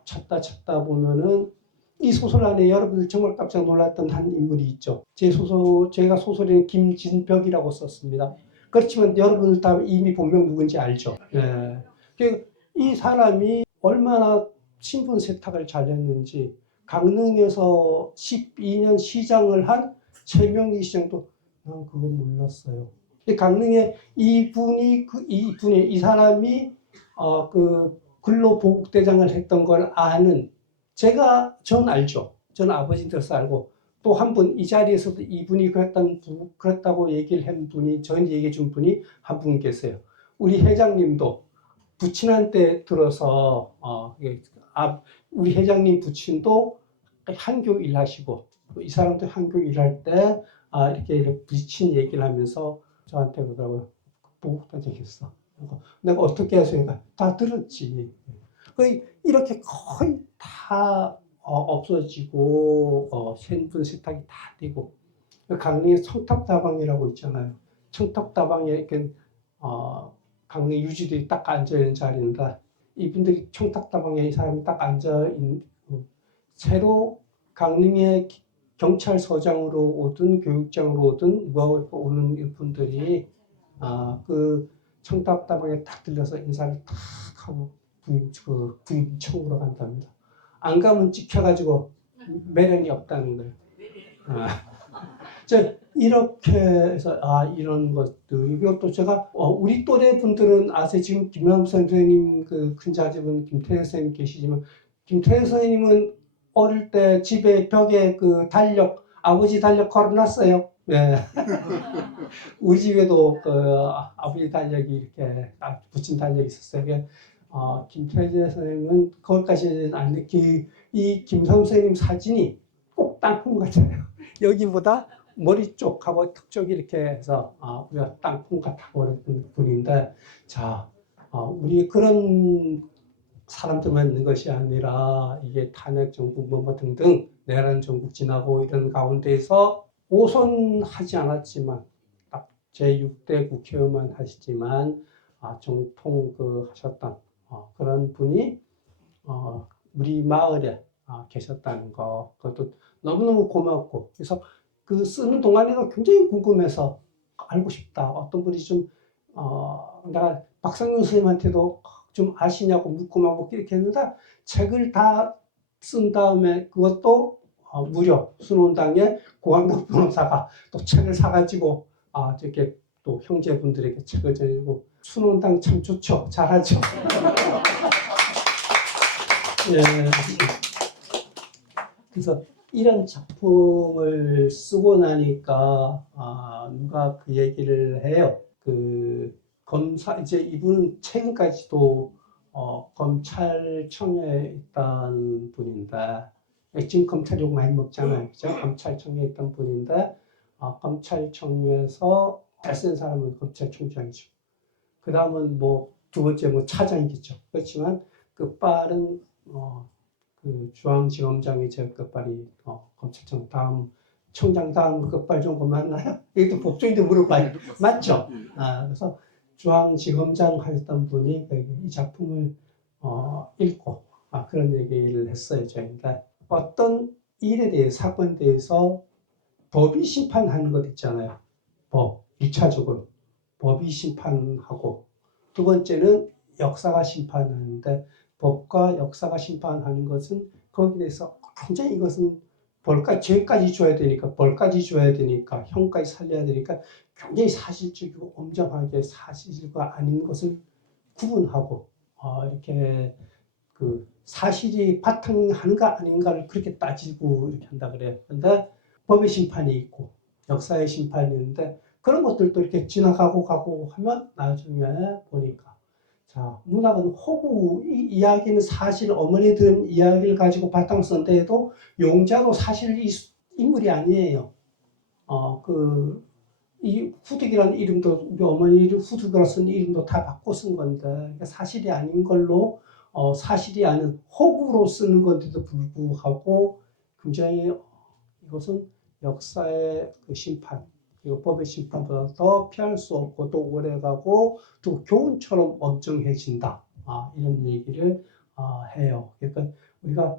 찾다 보면은 이 소설 안에 여러분들 정말 깜짝 놀랐던 한 인물이 있죠. 제가 소설에는 김진벽이라고 썼습니다. 그렇지만 여러분들 다 이미 본명 누군지 알죠. 예. 이 사람이 얼마나 신분 세탁을 잘했는지 강릉에서 12년 시장을 한 최명희 시장도 난 그거 몰랐어요. 강릉에 이 사람이 그 근로보국대장을 했던 걸 아는 전 알죠. 전 아버지들서 알고 또 한 분 이 자리에서도 이분이 그랬다고 얘기를 한 분이 저한테 얘기해 준 분이 한 분 계세요. 우리 회장님도 부친한 때 들어서 우리 회장님 부친도 한교 일하시고 이 사람도 한교 일할 때 이렇게 부친 얘기를 하면서 저한테 그러더라고요. 보국대장 했어. 내가 어떻게 해서 다 들었지. 이렇게 거의 다 없어지고 신분 세탁이 다 되고 강릉에 청탑다방이라고 있잖아요. 청탑다방에 이렇게 강릉 유지들이 딱 앉아 있는 자리인데 이분들이 청탑다방에 이 사람이 딱 앉아 있는 새로 강릉의 경찰서장으로 오든 교육장으로 오든 오는 이분들이 그 청탑다방에 딱 들려서 인사를 탁 하고 부임청으로 간답니다. 안 가면 찍혀가지고 매력이 없다는 거예요. 이렇게 해서 이런 것들 이것도 제가 우리 또래 분들은 아세요. 지금 김남 선생님 그 큰 자제분 김태현 선생님 계시지만 김태현 선생님은 어릴 때 집에 벽에 그 아버지 달력 걸어놨어요. 네. 우리 집에도 그 아버지 달력이 이렇게 붙인 달력이 있었어요. 김태재 선생님은 거기까지는 아닌데 이 김 선생님 사진이 꼭 땅콩 같아요. 여기보다 머리 쪽하고 턱 쪽이 이렇게 해서 우리가 땅콩 같다고 그랬던 분인데 우리 그런 사람들만 있는 것이 아니라 이게 탄핵 정국 뭐 등등 내란 정국 지나고 이런 가운데에서 오선하지 않았지만 딱 제6대 국회의원만 하시지만 정통 하셨던 그런 분이 우리 마을에 계셨다는 거 그것도 너무너무 고맙고 그래서 그 쓰는 동안에도 굉장히 궁금해서 알고 싶다. 어떤 분이 좀 내가 박상윤 선생님한테도 좀 아시냐고 묻고 막 이렇게 했는데 책을 다 쓴 다음에 그것도 무료 순원당의 고강덕 변호사가 또 책을 사가지고 저렇게 또 형제분들에게 책을 전해주고 순원당 참 좋죠. 잘하죠. 예. 그래서 이런 작품을 쓰고 나니까 누가 그 얘기를 해요. 그 검사 이제 이분은 최근까지도 검찰청에 있던 분인데 지금 검찰 욕 많이 먹잖아요, 그죠? 검찰청에 있던 분인데 검찰청에서 잘 쓴 사람은 검찰총장이죠. 그 다음은 두 번째 차장이겠죠. 그렇지만 끝발은 그 중앙지검장이 제일 끝발이 검찰청 다음 청장 다음 끝발 정도 맞나요? 이것도 법조인데 물어봐요. 맞죠? 그래서 중앙지검장 하셨던 분이 이 작품을 읽고 그런 얘기를 했어요. 저희가 어떤 일에 대해 사건에 대해서 법이 심판하는 것 있잖아요. 1차적으로 법이 심판하고 두 번째는 역사가 심판하는데 법과 역사가 심판하는 것은 거기에 대해서 굉장히 이것은 죄까지 줘야 되니까 벌까지 줘야 되니까 형까지 살려야 되니까 굉장히 사실적이고 엄정하게 사실과 아닌 것을 구분하고 이렇게 그 사실이 바탕하는가 아닌가를 그렇게 따지고 이렇게 한다 그래요. 근데 법의 심판이 있고 역사의 심판이 있는데 그런 것들도 이렇게 지나가고 가고 하면 나중에 보니까 문학은 호구 이 이야기는 사실 어머니 들은 이야기를 가지고 바탕 쓴데 해도 용자도 사실 인물이 아니에요. 이 후득이라는 이름도 우리 어머니 후득이라 쓴 이름도 다 바꿔 쓴 건데 사실이 아닌 걸로 사실이 아닌 호구로 쓰는 건데도 불구하고 굉장히 이것은 역사의 그 심판 그리고 법의 심판보다 더 피할 수 없고 또 오래가고 또 교훈처럼 엄정해진다 이런 얘기를 해요. 그러니까 우리가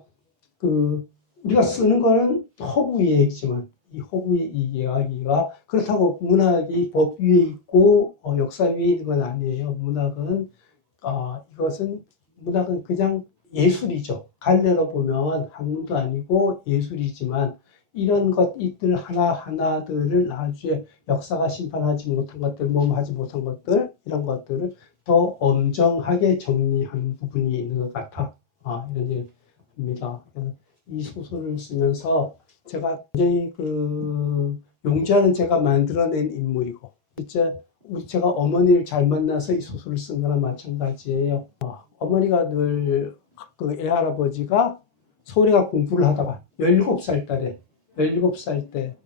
우리가 쓰는 거는 허구 이해이지만 이 허구 이야기가 그렇다고 문학이 법 위에 있고 역사 위에 있는 건 아니에요. 문학은 그냥 예술이죠. 갈래로 보면 학문도 아니고 예술이지만 이런 것들 하나하나들을 나중에 역사가 심판하지 못한 것들, 모험하지 못한 것들, 이런 것들을 더 엄정하게 정리하는 부분이 있는 것 같아. 이런 얘기입니다. 이 소설을 쓰면서 제가 굉장히 용자는 제가 만들어낸 인물이고, 진짜 제가 어머니를 잘 만나서 이 소설을 쓴 거나 마찬가지예요. 어머니가 늘 그 애할아버지가 서울에 공부를 하다가 17살 때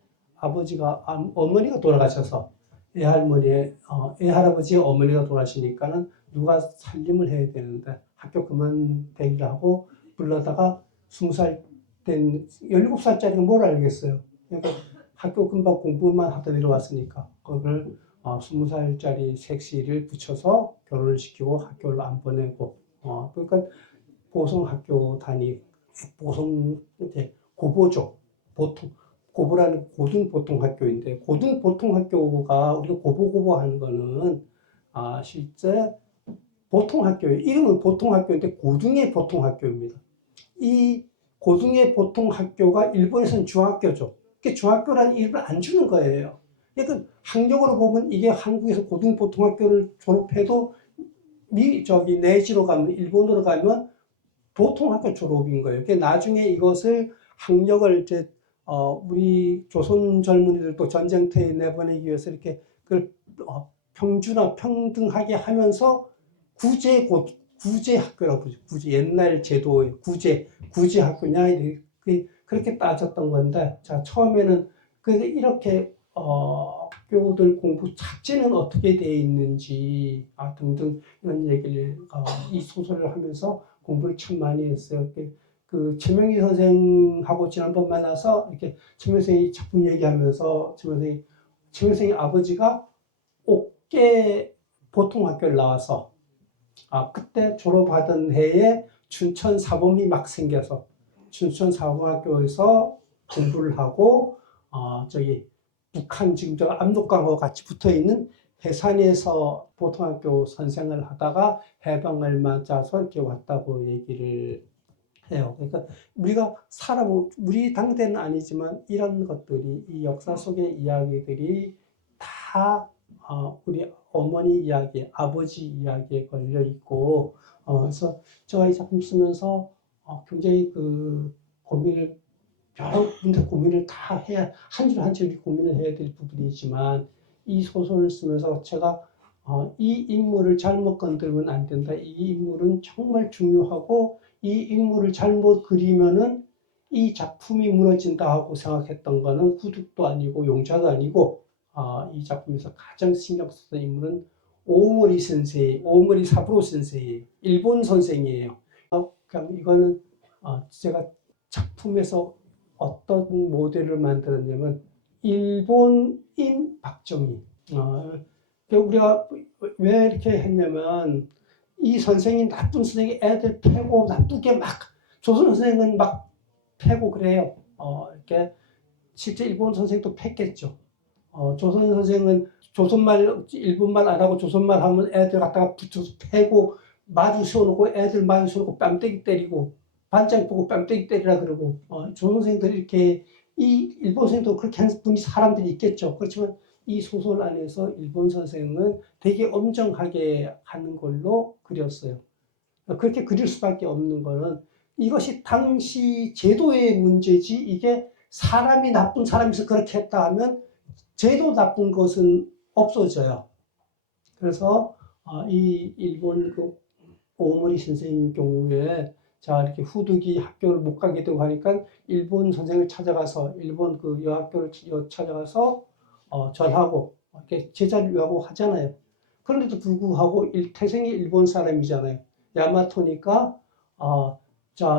어머니가 돌아가셔서 애할아버지의 어머니가 돌아가시니까는 누가 살림을 해야 되는데 학교 그만두기를 하고 불러다가 17살짜리가 뭘 알겠어요. 그러니까 학교 금방 공부만 하다 내려왔으니까 그걸 20살짜리 색시를 붙여서 결혼을 시키고 학교를 안 보내고 그러니까 보성학교 고보죠. 고보라는 고등보통학교인데 고등보통학교가 우리가 고보고보 하는 거는 실제 보통학교예요. 이름은 보통학교인데 고등의 보통학교입니다. 이 고등의 보통학교가 일본에서는 중학교죠. 중학교라는 이름을 안 주는 거예요. 그러니까 학력으로 보면 이게 한국에서 고등보통학교를 졸업해도 내지로 가면 일본으로 가면 보통학교 졸업인 거예요. 나중에 이것을 학력을 우리 조선 젊은이들도 전쟁터에 내보내기 위해서 이렇게 그걸 평등하게 하면서 구제 학교라고 그러죠. 옛날 제도의 구제 학교냐 그렇게 따졌던 건데, 자 처음에는 이렇게 학교들 공부 착지는 어떻게 되어 있는지 등등 이런 얘기를 이 소설을 하면서 공부를 참 많이 했어요. 최명희 선생하고 지난번 만나서 이렇게 최명희 선생이 작품 얘기하면서 최명희 선생의 아버지가 옥계 보통학교를 나와서 그때 졸업하던 해에 춘천 사범이 막 생겨서 춘천 사범학교에서 공부를 하고 북한 지금 저 압록강하고 같이 붙어 있는 해산에서 보통학교 선생을 하다가 해방을 맞아서 이렇게 왔다고 얘기를 해요. 그러니까 우리 당대는 아니지만 이런 것들이 이 역사 속의 이야기들이 다 우리 어머니 이야기, 아버지 이야기에 걸려 있고, 그래서 제가 이 작품 쓰면서 굉장히 여러 군데 고민을 다 해야 한 줄 한 줄 고민을 해야 될 부분이지만 이 소설을 쓰면서 제가 이 인물을 잘못 건드리면 안 된다. 이 인물은 정말 중요하고 이 인물을 잘못 그리면은 이 작품이 무너진다 하고 생각했던 거는 후둑도 아니고 용자도 아니고 이 작품에서 가장 신경 썼던 인물은 오오모리 사부로 센세이 일본 선생이에요. 그냥 이거는 제가 작품에서 어떤 모델을 만들었냐면 일본인 박정희. 우리가 왜 이렇게 했냐면 이 선생이 나쁜 선생이 애들 패고 나쁘게 막 조선 선생은 막 패고 그래요. 이렇게 실제 일본 선생도 팼겠죠. 조선 선생은 일본말 안 하고 조선말 하면 애들 갖다가 붙여서 패고 마주 세워놓고 애들 마주 세워놓고 뺨때기 때리고 반장 보고 뺨때기 때리라 그러고 조선 선생들이 이렇게 이 일본 선생도 그렇게 하는 분이 사람들이 있겠죠. 그렇지만 이 소설 안에서 일본 선생은 되게 엄정하게 하는 걸로 그렸어요. 그렇게 그릴 수밖에 없는 거는 이것이 당시 제도의 문제지 이게 사람이 나쁜 사람이서 그렇게 했다 하면 제도 나쁜 것은 없어져요. 그래서 이 일본 오모리 선생님 경우에 이렇게 후득이 학교를 못 가게 되고 하니까 일본 선생을 찾아가서 일본 여학교를 찾아가서 절하고 이렇게 제자를 위하고 하잖아요. 그런데도 불구하고 태생이 일본 사람이잖아요. 야마토니까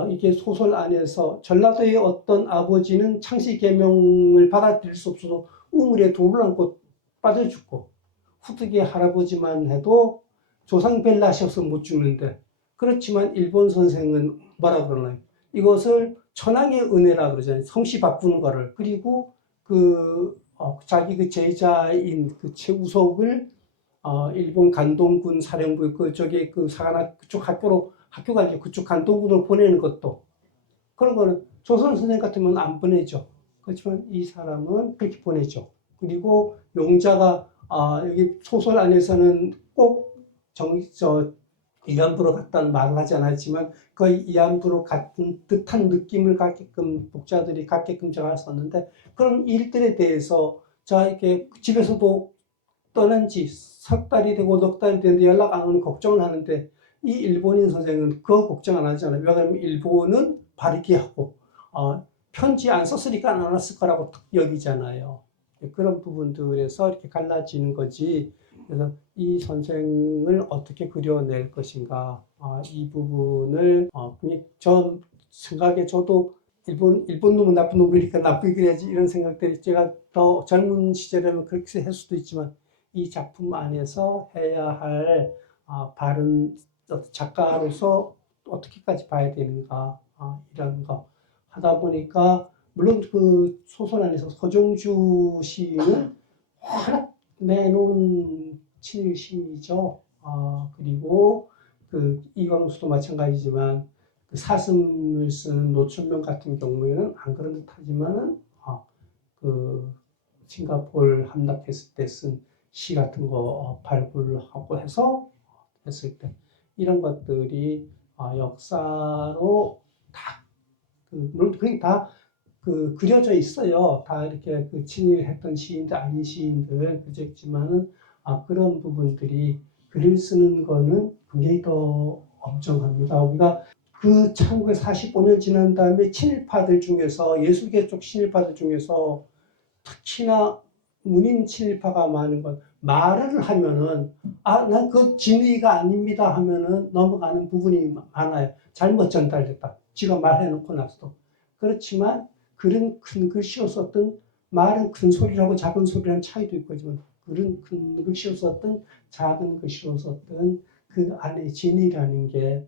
이게 소설 안에서 전라도의 어떤 아버지는 창씨 계명을 받아들일 수 없어서 우물에 돌을 안고 빠져 죽고 후득의 할아버지만 해도 조상 벨라시 없으면 못 죽는데 그렇지만 일본 선생은 뭐라 그러나요? 이것을 천황의 은혜라 그러잖아요. 성씨 바꾸는 거를. 그리고 자기 그 제자인 그 최우석을 일본 간동군 사령부 그쪽에 그 사관학 그쪽 학교가 아니고 그쪽 간동군으로 보내는 것도 그런 거는 조선 선생 같으면 안 보내죠. 그렇지만 이 사람은 그렇게 보내죠. 그리고 용자가 여기 소설 안에서는 꼭 이안부로 갔다는 말을 하지 않았지만 그 이안부로 같은 듯한 느낌을 갖게끔 독자들이 갖게끔 제가 썼는데 그런 일들에 대해서 자 이렇게 집에서도 떠난 지 석 달이 되고 넉 달이 되는데 연락 안 오는 걱정을 하는데 이 일본인 선생은 그 걱정 안 하잖아요. 왜냐하면 일본은 바르게 하고 편지 안 썼으니까 안 왔을 거라고 여기잖아요. 그런 부분들에서 이렇게 갈라지는 거지. 그래서 이 선생을 어떻게 그려낼 것인가 이 부분을 저 생각에 저도 일본 놈은 나쁜 놈이니까 나쁘게 그려야지 이런 생각들이 제가 더 젊은 시절에는 그렇게 했을 수도 있지만 이 작품 안에서 해야 할 바른 작가로서 어떻게까지 봐야 되는가 이런 거 하다 보니까 물론 그 소설 안에서 서정주 시인은 워낙 내놓은 친일 시인이죠. 그리고 그 이광수도 마찬가지지만 그 사슴을 쓰는 노천명 같은 경우에는 안 그런 듯하지만은 그 싱가포르 함락했을 때 쓴 시 같은 거 발굴하고 해서 했을 때 이런 것들이 역사로 다 물론 그게 다 그려져 있어요. 다 이렇게 그 친일했던 시인들 아닌 시인들 그랬지만은 그런 부분들이 글을 쓰는 거는 굉장히 더 엄청납니다. 우리가 그 1945년 지난 다음에 친일파들 중에서 예술계 쪽 친일파들 중에서 특히나 문인 친일파가 많은 건 말을 하면은 난 그 진의가 아닙니다 하면은 넘어가는 부분이 많아요. 잘못 전달됐다. 지가 말해놓고 나서도. 그렇지만 글은 큰 글씨로 썼던 말은 큰 소리라고 작은 소리라는 차이도 있지만 글은 큰 글씨로 썼던 작은 글씨로 썼던 그 안에 진의라는 게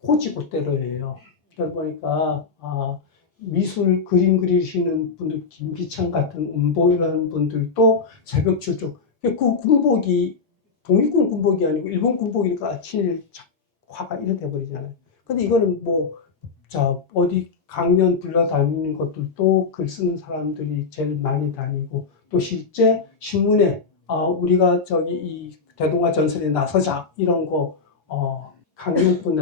고지고대로예요. 그러다 보니까 미술 그림 그리시는 분들 김기창 같은 운보 이런 분들도 새벽 출중 그 군복이 독일군 군복이 아니고 일본 군복이니까 친일 화가 이래 돼버리잖아요. 근데 이거는 어디 강연 불러다니는 것들도 글 쓰는 사람들이 제일 많이 다니고 또 실제 신문에 우리가 이 대동아 전선에 나서자 이런 거 강연뿐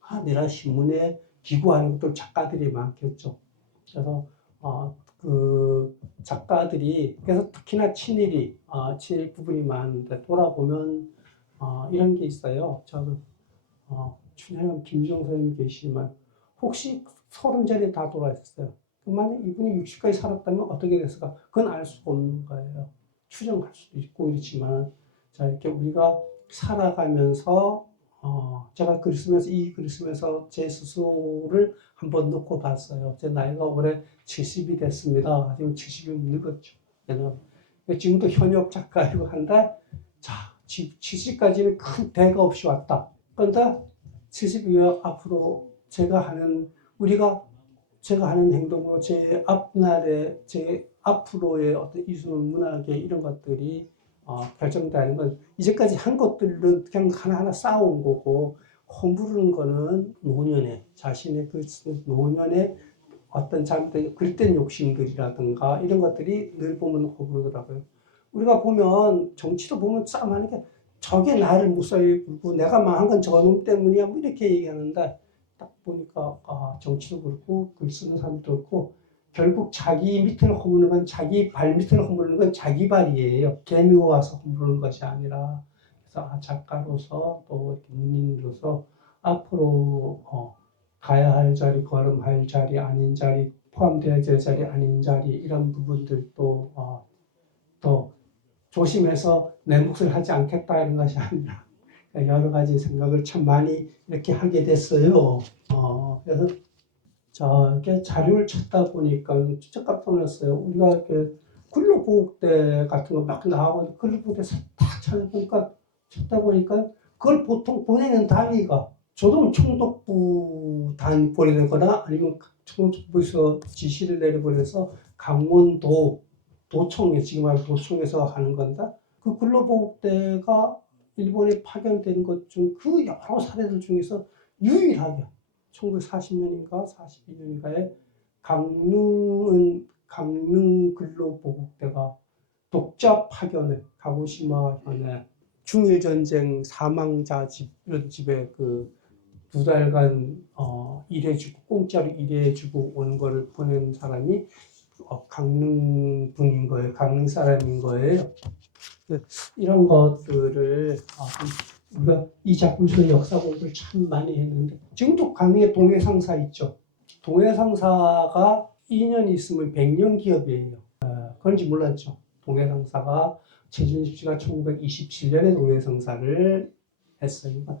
아니라 신문에 기고하는 것도 작가들이 많겠죠. 그래서 그 작가들이 그래서 특히나 친일 부분이 많은데 돌아보면 이런 게 있어요. 저는 춘향 김정 선생님 계시지만 혹시 30살에 다 돌아가셨어요. 만약 이분이 60까지 살았다면 어떻게 됐을까? 그건 알 수가 없는 거예요. 추정할 수도 있고 이렇지만 자 이렇게 우리가 살아가면서 제가 글 쓰면서 이 글 쓰면서 제 스스로를 한번 놓고 봤어요. 제 나이가 올해 70이 됐습니다. 지금 70이 늙었죠. 지금도 현역 작가이고 한데 자 70까지는 큰 대가 없이 왔다. 그런데 70이면 앞으로 제가 하는 행동으로 제 앞날에 제 앞으로의 어떤 이수 문학의 이런 것들이 결정되는 건 이제까지 한 것들은 그냥 하나하나 쌓아온 거고 허무르는 거는 자신의 그 노년의 어떤 잘못된 그릇된 욕심들이라든가 이런 것들이 늘 보면 허무르더라고요. 우리가 보면 정치도 보면 싸움하는 게 저게 나를 무사히 굴고 내가 망한 건 저놈 때문이야 뭐 이렇게 얘기하는데 딱 보니까 정치도 그렇고 글 쓰는 사람도 그렇고 결국 자기 밑을 허무는 건 자기 발 밑을 허무는 건 자기 발이에요. 개미 와서 허무는 것이 아니라 그래서 작가로서 또 문인으로서 앞으로 가야 할 자리, 걸음할 자리, 아닌 자리, 포함되어야 될 자리, 아닌 자리 이런 부분들도 더 조심해서 내 몫을 하지 않겠다 이런 것이 아니라 여러 가지 생각을 참 많이 이렇게 하게 됐어요. 그래서 이렇게 자료를 찾다 보니까 진짜 깜짝 놀랐어요. 우리가 이렇게 근로보호대 같은 거 막 나오고 근로보호대 딱 찾다 보니까 그걸 보통 보내는 단위가 저도 총독부 단 보내거나 아니면 총독부에서 지시를 내려보내서 강원도 도청에 지금 말하는 도청에서 하는 건데 그 근로보호대가 일본에 파견된 것 중 그 여러 사례들 중에서 유일하게 1940년인가 42년인가에 강릉 근로보호대가 독자 파견을 가고시마 현에 중일전쟁 사망자 이런 집에 그 2달간 일해주고 공짜로 일해주고 온 거를 보낸 사람이 강릉 분인 거예요. 강릉 사람인 거예요. 이런 것들을 우리가 이 작품 속에 역사 공부를 참 많이 했는데 지금도 강릉에 동해상사 있죠. 동해상사가 2년 있으면 100년 기업이에요. 그런지 몰랐죠. 동해상사가 최준십 씨가 1927년에 동해상사를 했어요. 그러니까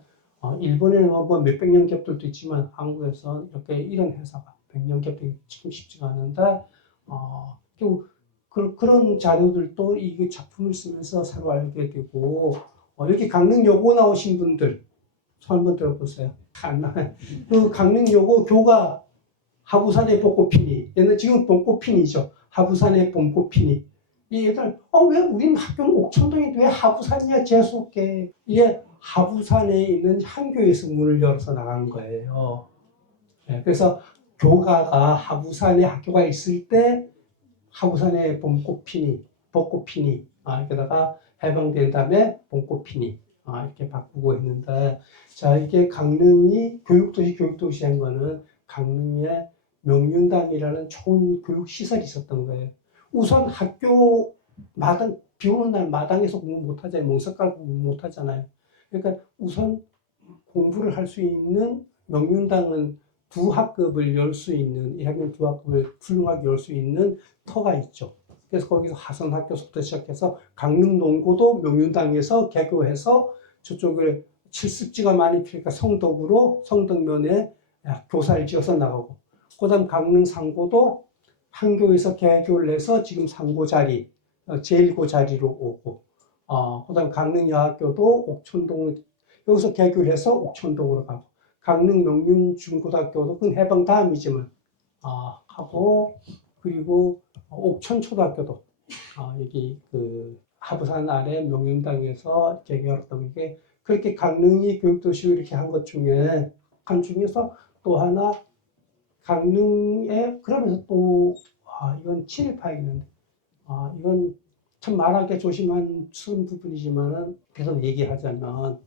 일본에는 뭐 몇백 년 기업들도 있지만 한국에서 이렇게 이런 회사가 100년 기업들이 참 쉽지가 않은데 결국 그런 자료들도 이 작품을 쓰면서 새로 알게 되고 여기 강릉여고 나오신 분들 손 한번 들어보세요. 안 나와요. 그 강릉여고 교가 하부산의 벚꽃피니 얘는 지금 봄꽃피니죠. 하부산의 봄꽃피니 이 얘들 왜 우린 학교는 옥천동인데 왜 하부산이야 재수없게 이게 하부산에 있는 한교에서 문을 열어서 나간 거예요. 네, 그래서 교가가 하부산에 학교가 있을 때 하부산에 봄꽃피니, 벚꽃피니 이렇게다가 해방된 다음에 봄꽃피니 이렇게 바꾸고 했는데 자 이게 강릉이 교육도시 한 거는 강릉에 명륜당이라는 좋은 교육시설이 있었던 거예요. 우선 학교 마당 비 오는 날 마당에서 공부 못하잖아요. 몽석 깔고 공부 못하잖아요. 그러니까 우선 공부를 할 수 있는 명륜당은 두 학급을 열 수 있는 1학년 두 학급을 훌륭하게 열 수 있는 터가 있죠. 그래서 거기서 하선학교부터 시작해서 강릉농고도 명륜당에서 개교해서 저쪽을 칠습지가 많이 필요하니까 성덕면에 교사를 지어서 나가고 그다음 강릉상고도 한교에서 개교를 해서 지금 상고 자리 제1고 자리로 오고 그다음 강릉여학교도 옥천동 여기서 개교를 해서 옥천동으로 가고 강릉 명륜중고등학교도 그건 해방 다음이지만 하고 그리고 옥천초등학교도 여기 그 하부산 아래 명륜당에서 개교했던 게 그렇게 강릉이 교육도시로 이렇게 한 것 중에 한 중에서 또 하나 강릉에 그러면서 또 이건 친일파 있는데 이건 참 말하기 조심한 스러운 부분이지만은 계속 얘기하자면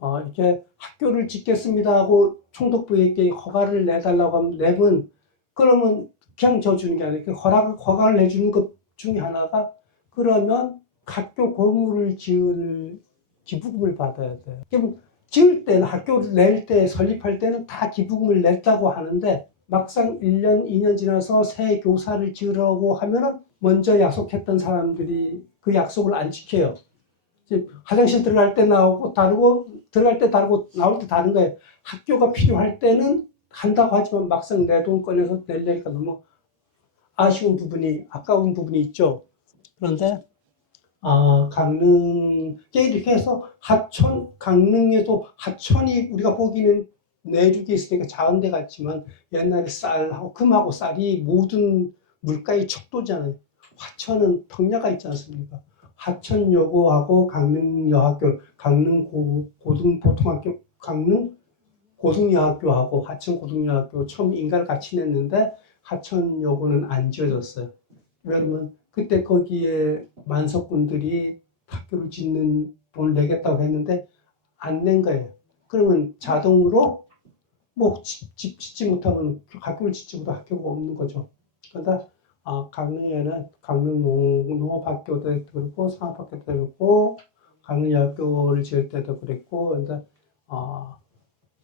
이렇게 학교를 짓겠습니다 하고 총독부에게 허가를 내달라고 하면 내면 그러면 그냥 져주는 게 아니라 허가를 내주는 것 중에 하나가 그러면 학교 건물을 지을 기부금을 받아야 돼요. 그럼 지을 때는 학교를 낼 때 설립할 때는 다 기부금을 냈다고 하는데 막상 1년, 2년 지나서 새 교사를 지으라고 하면은 먼저 약속했던 사람들이 그 약속을 안 지켜요. 화장실 들어갈 때 나오고 다르고 들어갈 때 다르고 나올 때 다른 거예요. 학교가 필요할 때는 한다고 하지만 막상 내 돈 꺼내서 내려니까 너무 아까운 부분이 있죠. 그런데 강릉에 이렇게 해서 강릉에도 하천이 우리가 보기는 내륙에 있으니까 작은 데 같지만 옛날에 쌀하고 금하고 쌀이 모든 물가의 척도잖아요. 화천은 평야가 있지 않습니까? 하천여고하고 강릉여학교, 강릉고등보통학교, 강릉고등여학교하고 하천고등여학교 처음 인가를 같이 냈는데 하천여고는 안 지어졌어요. 왜냐면 그때 거기에 만석군들이 학교를 짓는 돈을 내겠다고 했는데 안 낸 거예요. 그러면 자동으로 뭐 집 짓지 못하면 학교를 짓지 못하면 학교가 없는 거죠. 그러니까 강릉에는 강릉 농업학교도 그렇고 상업학교도 그렇고 강릉여학교를 지을 때도 그랬고 그러니까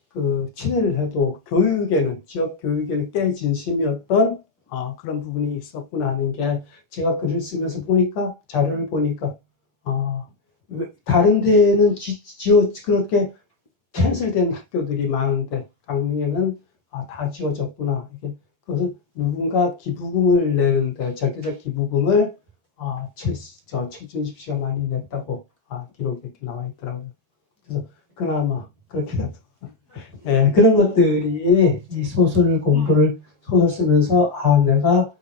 그 친일을 해도 지역 교육에는 꽤 진심이었던 그런 부분이 있었구나 하는 게 제가 글을 쓰면서 보니까 자료를 보니까 다른 데는 그렇게 캔슬된 학교들이 많은데 강릉에는 다 지어졌구나. 그것은 누군가 기부금을 내는데 절대적 기부금을 최준십 씨가 많이 냈다고 기록이 이렇게 나와 있더라고요. 그래서 그나마 그렇게라도 예, 그런 것들이 이 소설 공부를 소설 쓰면서 내가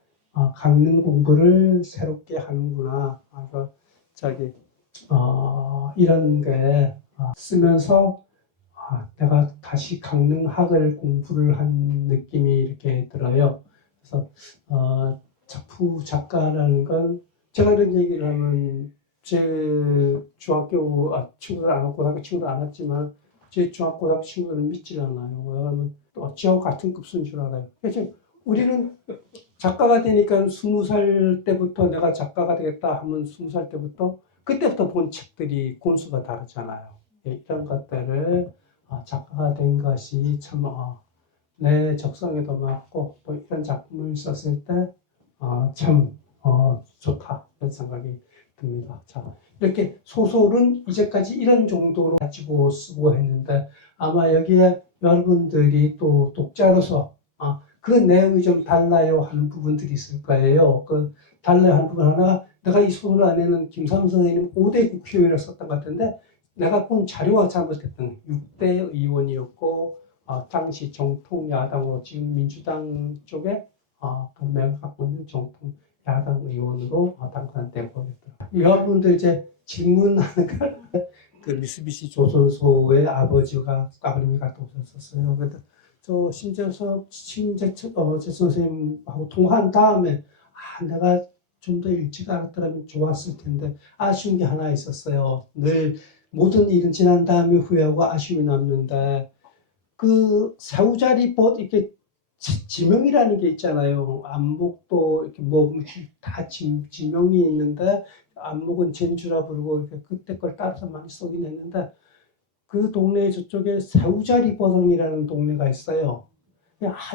강릉 공부를 새롭게 하는구나. 저기 이런 게 쓰면서 내가 다시 강릉학을 공부를 한 느낌이 이렇게 들어요. 그래서 작품 작가라는 건 제가 이런 얘기를 하면 제 중학교 친구들 안 왔고 고등학교 친구들 안 왔지만 제 중학교 고등학교 친구들은 믿질 않아요. 왜냐하면 저하고 같은 급수인 줄 알아요. 그래서 우리는 작가가 되니까 20살 때부터 내가 작가가 되겠다 하면 20살 때부터 그때부터 본 책들이 권수가 다르잖아요. 이런 것들을 작가가 된 것이 참 내 적성에도 맞고 또 이런 작품을 썼을 때 참 좋다 이런 생각이 듭니다. 자, 이렇게 소설은 이제까지 이런 정도로 가지고 쓰고 했는데 아마 여기에 여러분들이 또 독자로서 그 내용이 좀 달라요 하는 부분들이 있을 거예요. 그 달라요 하는 부분 하나, 내가 이 소설 안에는 김삼 선생님 5대 국회의원을 썼던 것 같은데 내가 본 자료가 잘못됐던 6대 의원이었고 당시 정통 야당으로 지금 민주당 쪽에 동맹을 갖고 있는 정통 야당 의원으로 당선되고 있더라고요. 여러분들 이제 질문하는 그 미쓰비시 조선소의 아버님이 갔다 오셨었어요. 그래서 저 신재 선생님하고 통화한 다음에 내가 좀 더 일찍 알았더라면 좋았을 텐데 아쉬운 게 하나 있었어요. 늘 모든 일은 지난 다음에 후회하고 아쉬움이 남는데 그 새우자리 이렇게 지명이라는 게 있잖아요. 안목도 이렇게 뭐 다 지명이 있는데 안목은 진주라 부르고 이렇게 그때 걸 따라서 많이 쓰긴 했는데 그 동네 저쪽에 새우자리 버덩이라는 동네가 있어요.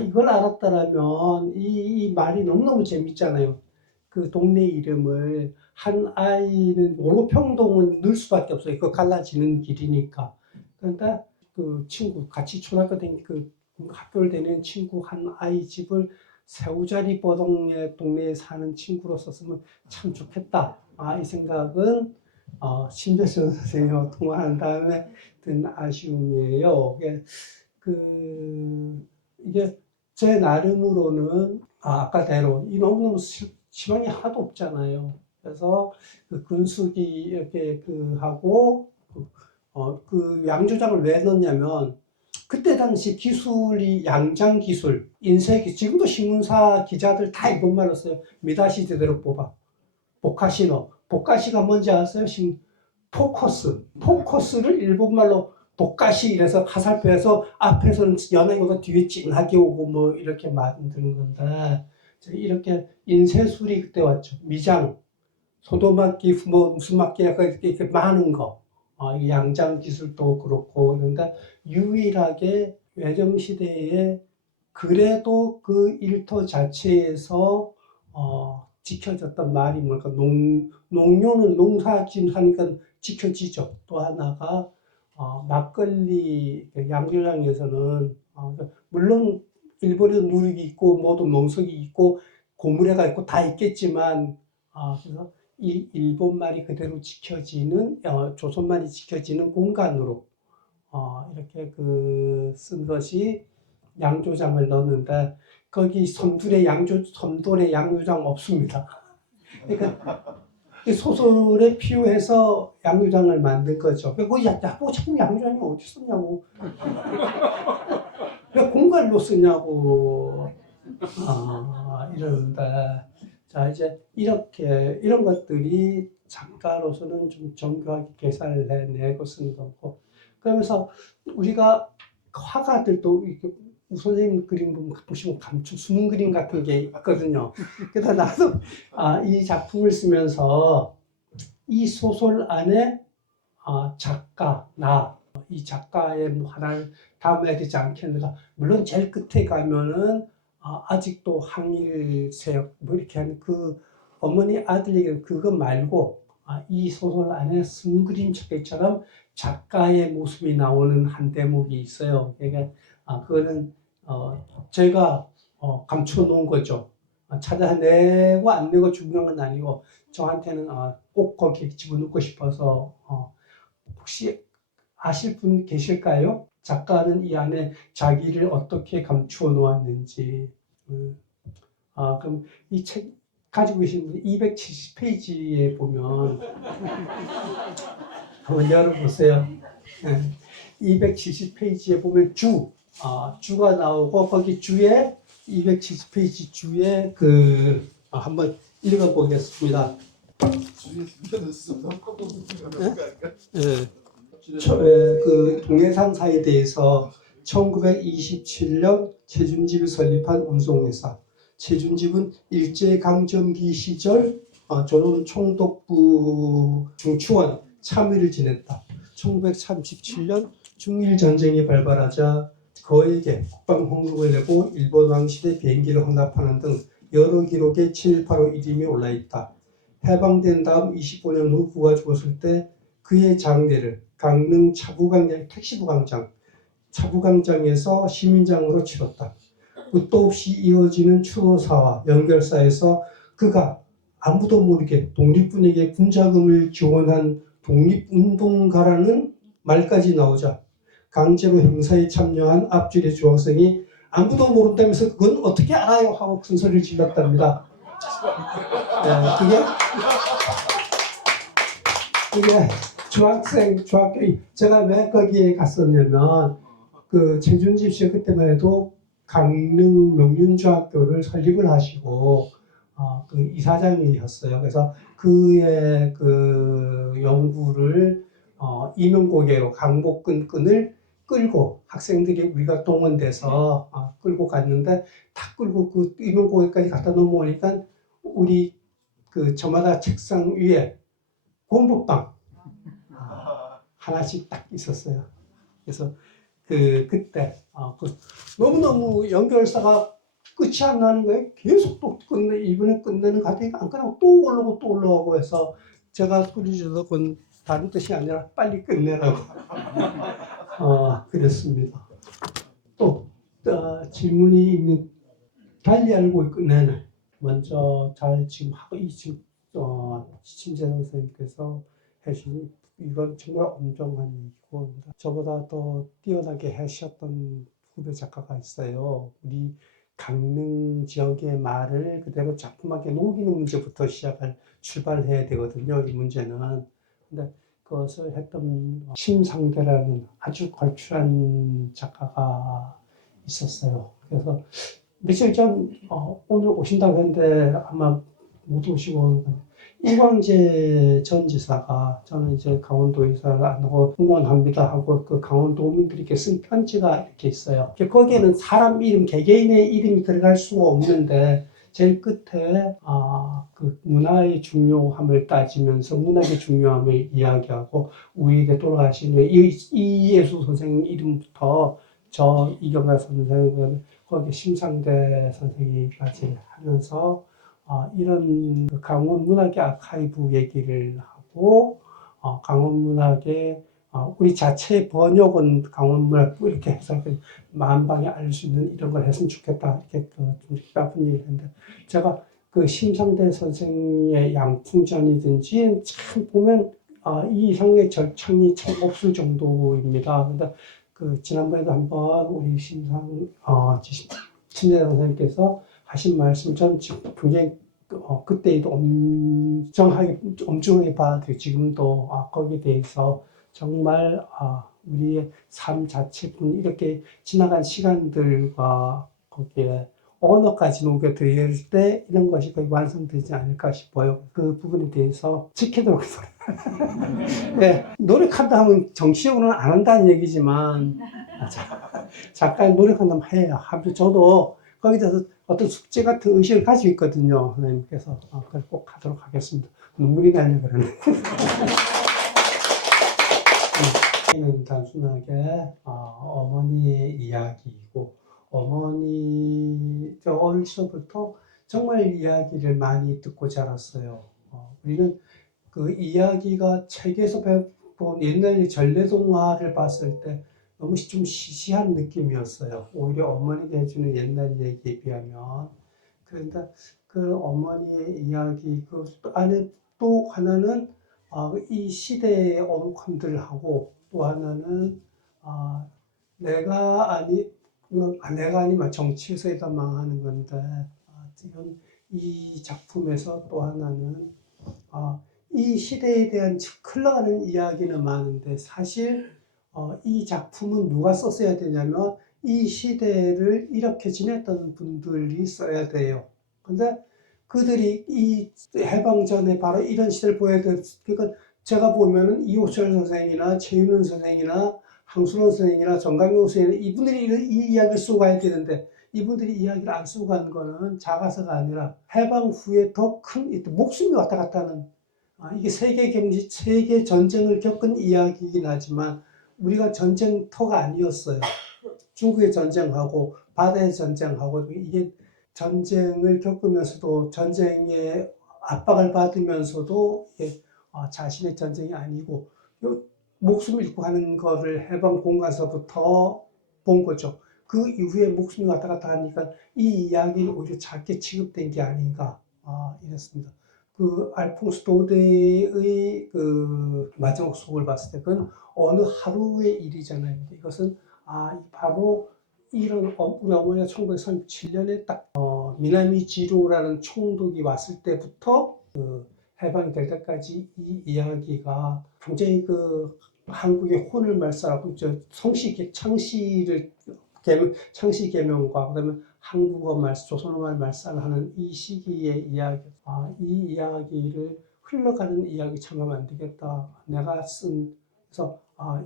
이걸 알았더라면 이 말이 너무너무 재밌잖아요. 그 동네 이름을 한 아이는 월로평동은 넣을 수밖에 없어요. 그 갈라지는 길이니까. 그런데 그 친구 같이 초등학교 그 학교를 다니는 친구 한 아이 집을 새우자리 버덩의 동네에 사는 친구로 썼으면 참 좋겠다. 이 생각은 신재선 선생님하고 통화한 다음에 든 아쉬움이에요. 이게 제 나름으로는 아까대로 이 너무너무 지방이 하나도 없잖아요. 그래서 그 근수기 이렇게 하고 그 양조장을 왜 넣냐면 그때 당시 기술이 양장 기술, 인쇄기, 지금도 신문사 기자들 다 일본말로 써요. 미다시 제대로 뽑아. 보카시노. 보카시가 뭔지 아세요? 포커스를 일본말로 보카시 이래서 화살표에서 앞에서는 연하게 오고 뒤에 진하게 오고 뭐 이렇게 만드는 건데 이렇게 인쇄술이 그때 왔죠. 미장, 소도막기, 뭐 무슨 막기 이렇게 많은 거. 양장 기술도 그렇고 그런데 유일하게 외정시대에 그래도 그 일터 자체에서 지켜졌던 말이 뭘까? 농료는 농사짐 사니까 지켜지죠. 또 하나가 막걸리 양조장에서는 물론 일본에도 누룩이 있고 모든 농석이 있고 고무래가 있고 다 있겠지만 그래서 일본말이 그대로 지켜지는 조선말이 지켜지는 공간으로 이렇게 쓴 것이 양조장을 넣었는데 거기 섬돌의 양조장 없습니다. 그러니까 소설에 필요해서 양조장을 만든 거죠. 뭐 자꾸 양조장이 어디 있었냐고. 왜 공갈로 쓰냐고. 이러는데 자 이제 이런 것들이 작가로서는 좀 정교하게 계산을 해내고 쓰는 거고 그러면서 우리가 화가들도 이렇게 선생님 그림 보시면 숨은 그림 같은 게 있거든요. 그래서 나도 이 작품을 쓰면서 이 소설 안에 작가, 이 작가의 뭐 하나를 담아야 되지 않겠는가. 물론 제일 끝에 가면은 아직도 항일세력 뭐 이렇게 하는 그 어머니 아들 얘기는 그거 말고 이 소설 안에 숨은 그림 책처럼 작가의 모습이 나오는 한 대목이 있어요. 그러니까 그거는 제가 감춰 놓은 거죠. 찾아내고 안 내고 중요한 건 아니고 저한테는 꼭 거기에 집어넣고 싶어서 혹시 아실 분 계실까요? 작가는 이 안에 자기를 어떻게 감추어 놓았는지. 그럼 이 책 가지고 계신 분 270페이지에 보면 한번 열어보세요. 270페이지에 보면 주가 나오고 거기 주에 270페이지 주에 한번 읽어보겠습니다. 그 동해상사에 대해서 1927년 최준집이 설립한 운송회사. 최준집은 일제강점기 시절 조선 총독부 중추원 참의를 지냈다. 1937년 중일전쟁이 발발하자 거액의 국방홍록을 내고 일본 왕실의 비행기를 헌납하는 등 여러 기록에 친일파로 이름이 올라있다. 해방된 다음 25년 후 그가 죽었을 때 그의 장례를 강릉 차부광장에서 시민장으로 치렀다. 끝도 없이 이어지는 추도사와 연결사에서 그가 아무도 모르게 독립군에게 군자금을 지원한 독립운동가라는 말까지 나오자 강제로 행사에 참여한 앞줄의 중학생이 아무도 모른다면서 그건 어떻게 알아요? 하고 큰 소리를 질렀답니다. 그게 중학교 제가 왜 거기에 갔었냐면 그 최준집 씨 그때만 해도 강릉 명륜중학교를 설립을 하시고 그 이사장이셨어요. 그래서 그의 그 연구를 임용고개로 강복끈을 끌고 학생들이 우리가 동원돼서 끌고 갔는데 다 끌고 그 임용고개까지 갖다 넘어오니까 우리 그 저마다 책상 위에 공부방 하나씩 딱 있었어요. 그래서 그때 너무너무 연결사가 끝이 안 나는 거예요. 계속 또 이번에 끝내는 가다가 안 끝나고 또 올라오고 해서 제가 소리 질러 건 다른 뜻이 아니라 빨리 끝내라고 그랬습니다. 또 질문이 있는 달리 알고 끝내는 먼저 잘 지금 하고 심재성 선생님께서 해주신 이건 정말 엄정한 얘기고 저보다 더 뛰어나게 하셨던 후배 작가가 있어요. 우리 강릉 지역의 말을 그대로 작품하게 녹이는 문제부터 출발해야 되거든요. 이 문제는. 근데 그것을 했던 심상대라는 아주 걸출한 작가가 있었어요. 그래서 며칠 전 오늘 오신다고 했는데 아마 못 오시고 이광재 전 지사가 저는 이제 강원도 이사를 안 하고 응원합니다 하고 그 강원도민들에게 쓴 편지가 이렇게 있어요. 거기에는 사람 이름, 개개인의 이름이 들어갈 수가 없는데 제일 끝에 그 문화의 중요함을 따지면서 문학의 중요함을 이야기하고 우리에게 돌아가신 이예수 선생님 이름부터 저 이경아 선생은 거기 심상대 선생님까지 하면서 이런 강원 문학의 아카이브 얘기를 하고 강원 문학의 우리 자체 번역은 강원 문학 이렇게 해서 만방에 알 수 있는 이런 걸 했으면 좋겠다 이렇게 좀 나쁜 얘기를 했는데 제가 그 심상대 선생의 양풍전이든지 참 보면 이상의 절창이 참 없을 정도입니다. 근데 그 지난번에도 한번 우리 심재성 선생님께서 하신 말씀 전 지금 굉장히 그때도 엄중하게 봐도 지금도 거기에 대해서 정말 우리의 삶 자체뿐 이렇게 지나간 시간들과 거기에 언어까지 녹여들 때 이런 것이 거의 완성되지 않을까 싶어요. 그 부분에 대해서 지키도록 네, 노력한다 하면 정치적으로는 안 한다는 얘기지만 작가는 노력한다면 해요. 저도 거기에 대해서 어떤 숙제 같은 의식을 가지고 있거든요. 하나님께서 그걸 꼭 하도록 하겠습니다. 눈물이 나려고 그러네. 는 단순하게 어머니의 이야기이고 어머니 어릴 적부터 정말 이야기를 많이 듣고 자랐어요. 우리는 그 이야기가 책에서 본 옛날 전래동화를 봤을 때 너무 좀 시시한 느낌이었어요. 오히려 어머니가 해주는 옛날 얘기에 비하면. 그런데 그 어머니의 이야기 그 안에 또 하나는 이 시대의 어묵함들하고 또 하나는 내가 아니면 정치에서 일단 망하는 건데, 지금 이 작품에서 또 하나는, 이 시대에 대한 흘러가는 이야기는 많은데, 사실, 이 작품은 누가 썼어야 되냐면, 이 시대를 이렇게 지냈던 분들이 써야 돼요. 근데 그들이 이 해방 전에 바로 이런 시대를 그러니까 제가 보면은 이호철 선생이나 최윤은 선생이나 항순원 선생이나 정강용 선생이나 이분들이 이 이야기를 쓰고 가야 되는데 이분들이 이야기를 안 쓰고 간 거는 작아서가 아니라 해방 후에 더 큰 목숨이 왔다 갔다 하는 이게 세계 전쟁을 겪은 이야기이긴 하지만 우리가 전쟁터가 아니었어요. 중국의 전쟁하고 바다의 전쟁하고 이게 전쟁을 겪으면서도 전쟁의 압박을 받으면서도 이게 자신의 전쟁이 아니고 목숨을 잃고 하는 거를 해방 공가서부터 본 거죠. 그 이후에 목숨이 왔다 갔다 하니까 이 이야기는 오히려 작게 취급된 게 아닌가 이랬습니다. 그 알퐁스 도데의 그 마지막 속을 봤을 때 그건 어느 하루의 일이잖아요. 이것은 바로 이런 우리 어머니가 1937년에 딱 미나미지루라는 총독이 왔을 때부터 그 해방이 될 때까지 이 이야기가 굉장히 그 한국의 혼을 말살하고 창시 개명과 그다음에 한국어 조선어 말살을 하는 이 시기의 이야기, 이 이야기를 흘러가는 이야기 참하면 안 되겠다. 내가 그래서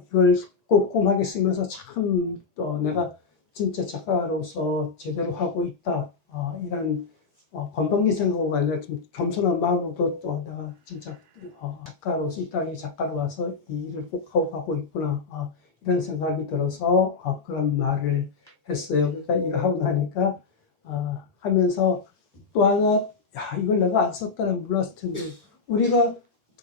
이걸 꼼꼼하게 쓰면서 참 내가 진짜 작가로서 제대로 하고 있다. 이런 건방진 생각으로 아니라 좀 겸손한 마음으로도 또 내가 진짜 작가로서 이 땅에 작가로 와서 이 일을 꼭 하고 가고 있구나. 이런 생각이 들어서 그런 말을 했어요. 그러니까 이거 하고 나니까 하면서 또 하나 이걸 내가 안 썼다면 몰랐을 텐데 우리가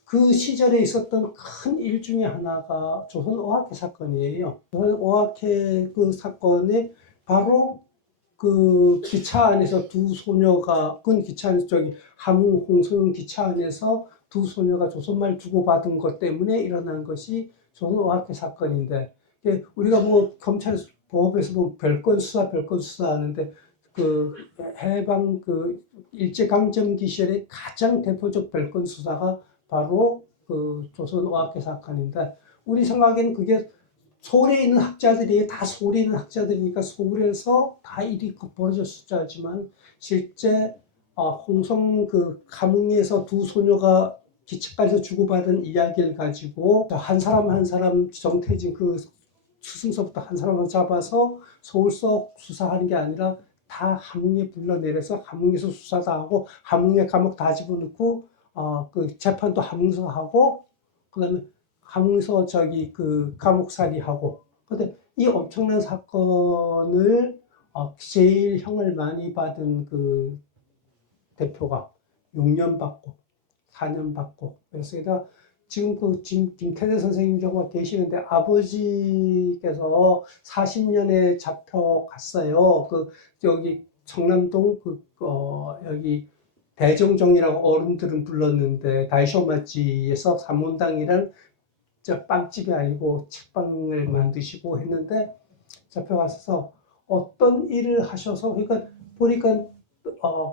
그 시절에 있었던 큰 일 중에 하나가 조선 오학회 사건이에요. 조선 오학회 그 사건에 바로 그 기차 안에서 두 소녀가 그 기차 안에서 함흥 홍성 기차 안에서 두 소녀가 조선말 주고받은 것 때문에 일어난 것이 조선 오학회 사건인데 우리가 뭐 검찰 법에서 뭐 별건 수사 하는데 그 해방 그 일제강점기 시절의 가장 대표적 별건 수사가 바로 그 조선 오학회 사건인데 우리 생각에는 그게 서울에 있는 학자들이 다 서울에 있는 학자들이니까 서울에서 다 일이 벌어졌었지만 실제 홍성 그 감흥에서 두 소녀가 기차까지 주고받은 이야기를 가지고 한 사람 한 사람 정태진 그 스승서부터 한 사람을 잡아서 서울서 수사하는 게 아니라 다 함흥에 불러내려서 함흥에서 수사도 하고 함흥에 감옥 다 집어넣고 그 재판도 함흥에서 하고 그다음에 함흥에서 그 감옥살이 하고 근데 이 엄청난 사건을 제일 형을 많이 받은 그 대표가 6년 받고 4년 받고 그래서 지금 그 김태대 선생님 경우가 계시는데 아버지께서 40년에 잡혀갔어요. 그 여기 청남동 여기 대정정이라고 어른들은 불렀는데 다이쇼마치에서 삼문당이란 빵집이 아니고 책방을 만드시고 했는데 잡혀가서 어떤 일을 하셔서 그러니까 보니까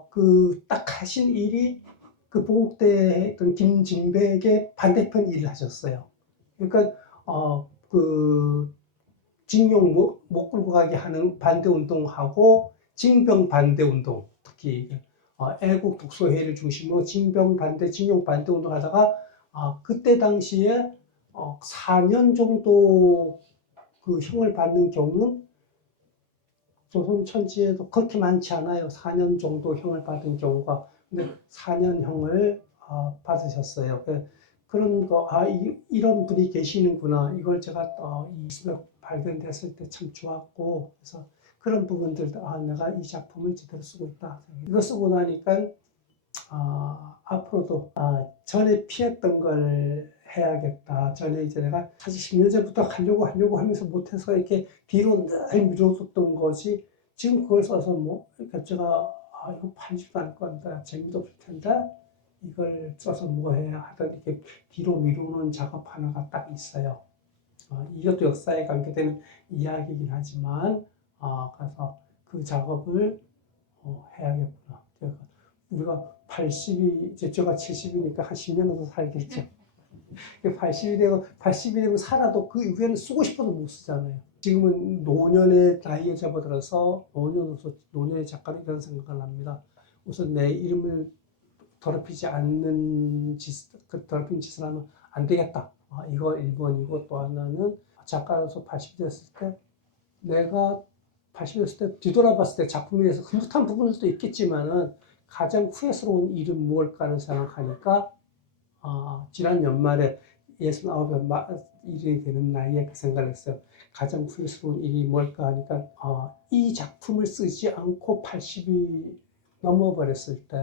그 딱 하신 일이 그 보국대에 했던 김진백의 반대편 일을 하셨어요. 그러니까 그 징용 못 끌고 가게 하는 반대 운동하고 징병 반대 운동 특히 애국 독서회를 중심으로 징병 반대 징용 반대 운동하다가 그때 당시에 4년 정도 그 형을 받는 경우는 조선 천지에도 그렇게 많지 않아요. 4년 정도 형을 받은 경우가. 근데 4년형을 받으셨어요. 그런 거, 이런 분이 계시는구나. 이걸 제가 이 수업 발견됐을 때 참 좋았고, 그래서 그런 부분들, 내가 이 작품을 제대로 쓰고 있다. 이거 쓰고 나니까, 앞으로도, 전에 피했던 걸 해야겠다. 전에 이제 내가 사실 10년 전부터 하려고 하면서 못해서 이렇게 뒤로 늘 미뤄뒀던 것이 지금 그걸 써서 뭐, 그러니까 제가, 이거 팔지도 않을 건데, 재미도 없을 텐데, 이걸 써서 뭐 해야 하던 이렇게 뒤로 미루는 작업 하나가 딱 있어요. 이것도 역사에 관계되는 이야기이긴 하지만 그래서 그 작업을 해야겠구나. 우리가 80이 이제 제가 70이니까 한 10년 더 살겠죠. 80이 되고 살아도 그 이후에는 쓰고 싶어도 못 쓰잖아요. 지금은 노년의 나이에 접어들어서 노년의 작가로 이런 생각을 합니다. 우선 내 이름을 더럽히지 않는 더럽힌 짓을 하면 안 되겠다. 이거 1번이고 또 하나는 작가로서 80이 됐을 때 내가 80이 됐을 때 뒤돌아봤을 때 작품에 대해서 흐뭇한 부분도 있겠지만은 가장 후회스러운 일은 무엇일까를 생각하니까 지난 연말에 69에 일이 되는 나이에 그 생각을 했어요. 가장 후회스러운 일이 뭘까 하니까 이 작품을 쓰지 않고 80이 넘어버렸을 때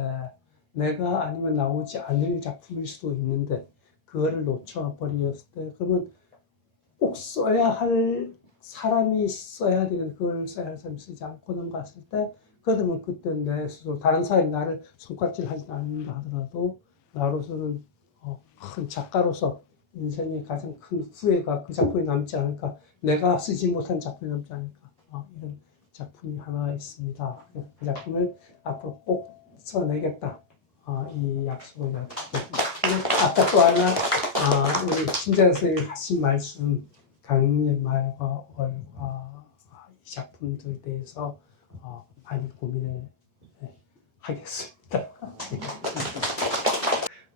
내가 아니면 나오지 않을 작품일 수도 있는데 그거를 놓쳐버렸을 때 그러면 꼭 써야 할 사람이 써야 되는 그걸 써야 할 사람이 쓰지 않고 넘어갔을 때 그러면 그때 내 스스로 다른 사람이 나를 손가락질하지 않는다 하더라도 나로서는 큰 작가로서 인생의 가장 큰 후회가 그 작품이 남지 않을까 내가 쓰지 못한 작품이 남지 않을까 이런 작품이 하나 있습니다. 그 작품을 앞으로 꼭 써내겠다 이 약속을 드리고 아까 또 하나 우리 신장 선생님이 하신 말씀 강의 말과 월과 이 작품들에 대해서 많이 고민을 하겠습니다.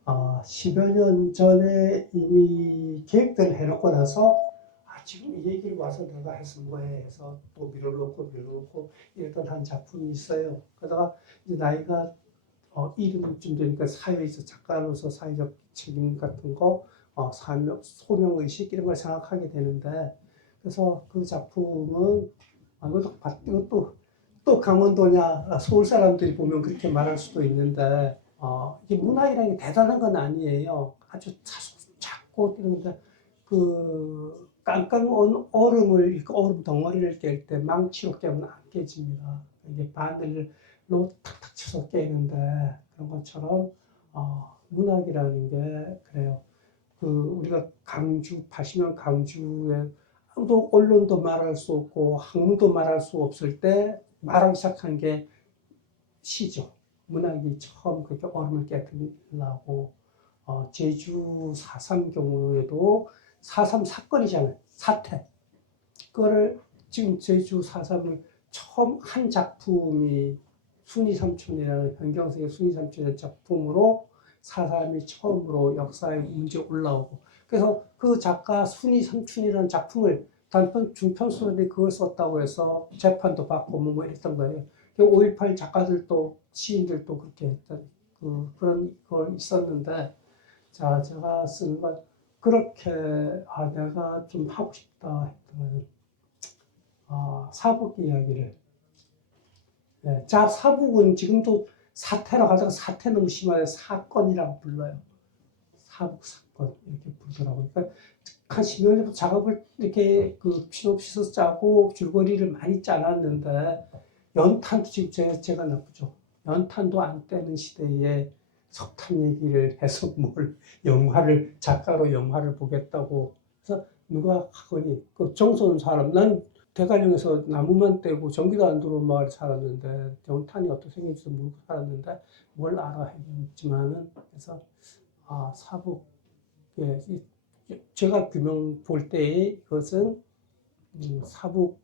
10여 년 전에 이미 계획들을 해놓고 나서 지금 이 얘기를 와서 내가 했을 거에 해서 또 밀어놓고 이랬던 한 작품이 있어요. 그러다가 이제 나이가 이름쯤 되니까 사회에서 작가로서 사회적 책임 같은 거, 소명의식 이런 걸 생각하게 되는데 그래서 그 작품은 이것도 또 강원도냐 서울 사람들이 보면 그렇게 말할 수도 있는데 이게 문학이라는 게 대단한 건 아니에요. 아주 작고 이런데 그 깡깡 얼음을 얼음 덩어리를 깰 때 망치로 깨면 안 깨집니다. 이게 바늘로 탁탁 쳐서 깨는데 그런 것처럼 문학이라는 게 그래요. 그 우리가 80년 강주에 아무도 언론도 말할 수 없고 학문도 말할 수 없을 때 말하기 시작한 게 시죠. 문학이 처음 그렇게 얼음을 깨뜨리려고 제주 4.3 경우에도 4.3 사건이잖아요. 사태. 그거를 지금 제주 4.3을 처음 한 작품이 순이삼촌이라는 변경석의 순이삼촌의 작품으로 4.3이 처음으로 역사에 문제 올라오고 그래서 그 작가 순이삼촌이라는 작품을 단편 중편소설에 그걸 썼다고 해서 재판도 받고 뭐 이랬던 거예요. 5.18 작가들도 시인들도 그렇게 했던 그런 걸 있었는데 자 제가 쓴 건 그렇게 내가 좀 하고 싶다 했던 사북 이야기를 사북은 지금도 사태라고 하다가 사태 너무 심하게 사건이라고 불러요. 사북 사건 이렇게 부르더라고요. 그러니까 한 10년 전부터 작업을 이렇게 그 시놉시스 짜고 줄거리를 많이 짜놨는데 연탄도 지금 제가 나쁘죠. 연탄도 안 떼는 시대에 석탄 얘기를 해서 작가로 영화를 보겠다고. 그래서 누가 하거니, 그 정서는 사람, 난 대관령에서 나무만 떼고 전기도 안 들어온 마을에 살았는데, 연탄이 어떻게 생긴지도 모르고 살았는데, 뭘 알아 했지만은, 그래서, 사북, 제가 규명 볼 때에 이것은, 사북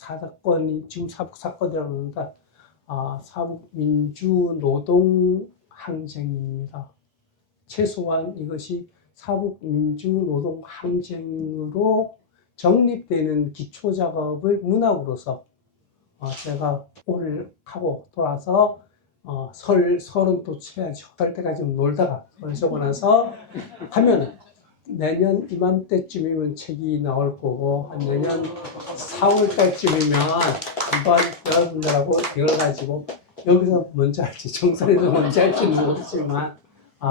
사건이 지금 사북 사건이라고 그러는데 사북 민주 노동 항쟁입니다. 최소한 이것이 사북 민주 노동 항쟁으로 정립되는 기초 작업을 문학으로서 제가 오늘 하고 돌아서 설은 또 쳐야죠. 설 때까지 좀 놀다가 설 쉬고 나서 하면은 내년 이맘때쯤이면 책이 나올 거고 한 내년 4월 달쯤이면 한번 여러분들하고 이걸 여기서 뭔지 할지 정선에서 뭔지 할지는 모르지만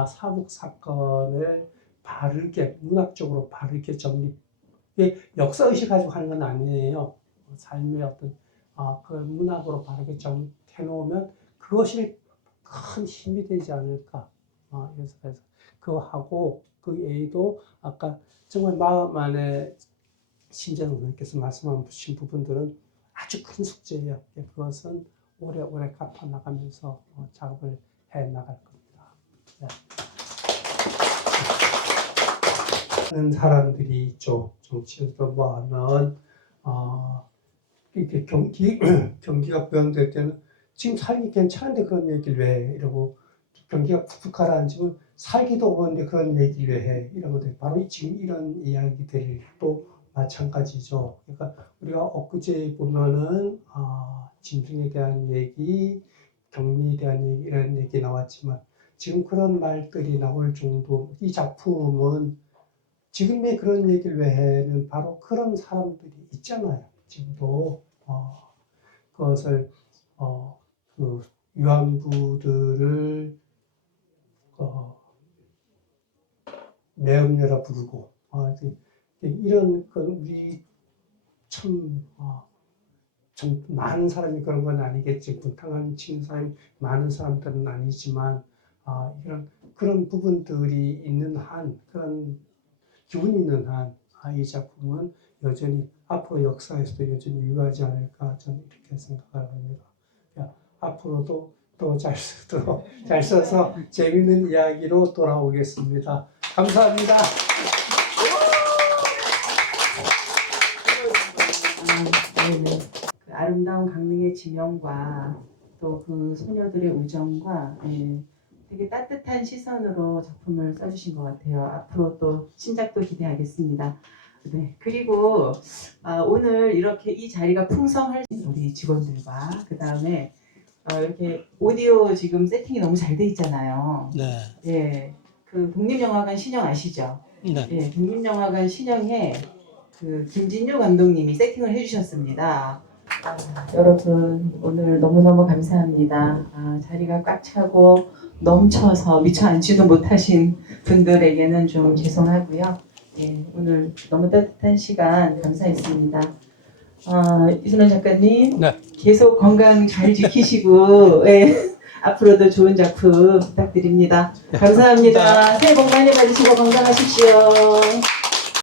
사북 사건을 바르게 문학적으로 바르게 정립 역사의식 가지고 하는 건 아니에요. 삶의 어떤 그 문학으로 바르게 정립해 놓으면 그것이 큰 힘이 되지 않을까. 그래서 그거 하고 그 A도 아까 정말 마음 안에 신재영 선생님께서 말씀하신 부분들은 아주 큰 숙제예요. 그것은 오래오래 갚아 나가면서 작업을 해 나갈 겁니다. 네. 많은 사람들이 있죠. 정치에서 뭐 하면 이렇게 경기가 부양될 때는 지금 살기 괜찮은데 그런 얘기를 왜 해? 이러고 경기가 푹푹 가라앉으면 살기도 어려운데 그런 얘기를 왜 해? 이러거든요. 바로 지금 이런 이야기들도 마찬가지죠. 그러니까 우리가 엊그제 보면은 짐승에 대한 얘기, 격리에 대한 얘기 이런 얘기 나왔지만 지금 그런 말들이 나올 정도 이 작품은 지금의 그런 얘기를 왜 해는 바로 그런 사람들이 있잖아요. 지금도 그것을 그 위안부들을 매음녀라 부르고 이런 건 우리 참 많은 사람이 그런 건 아니겠지. 분탕한 치는 사람이 많은 사람들은 아니지만 이런 그런 부분들이 있는 한 그런 기운이 있는 한 이 작품은 여전히 앞으로 역사에서도 여전히 유효하지 않을까 저는 이렇게 생각을 합니다. 앞으로도 또 잘 써서 재밌는 이야기로 돌아오겠습니다. 감사합니다. 네네. 그 아름다운 강릉의 지명과 또 그 소녀들의 우정과 되게 따뜻한 시선으로 작품을 써주신 것 같아요. 앞으로 또 신작도 기대하겠습니다. 네. 그리고 오늘 이렇게 이 자리가 풍성할 우리 직원들과 그 다음에 이렇게 오디오 지금 세팅이 너무 잘 돼 있잖아요. 네. 예. 그 독립영화관 신영 아시죠? 네. 예. 독립영화관 신영에 그 김진유 감독님이 세팅을 해주셨습니다. 여러분 오늘 너무너무 감사합니다. 자리가 꽉 차고 넘쳐서 미처 앉지도 못하신 분들에게는 좀 죄송하고요. 예, 오늘 너무 따뜻한 시간 감사했습니다. 이순원 작가님 네. 계속 건강 잘 지키시고 예, 앞으로도 좋은 작품 부탁드립니다. 감사합니다. 새해 복 많이 받으시고 건강하십시오.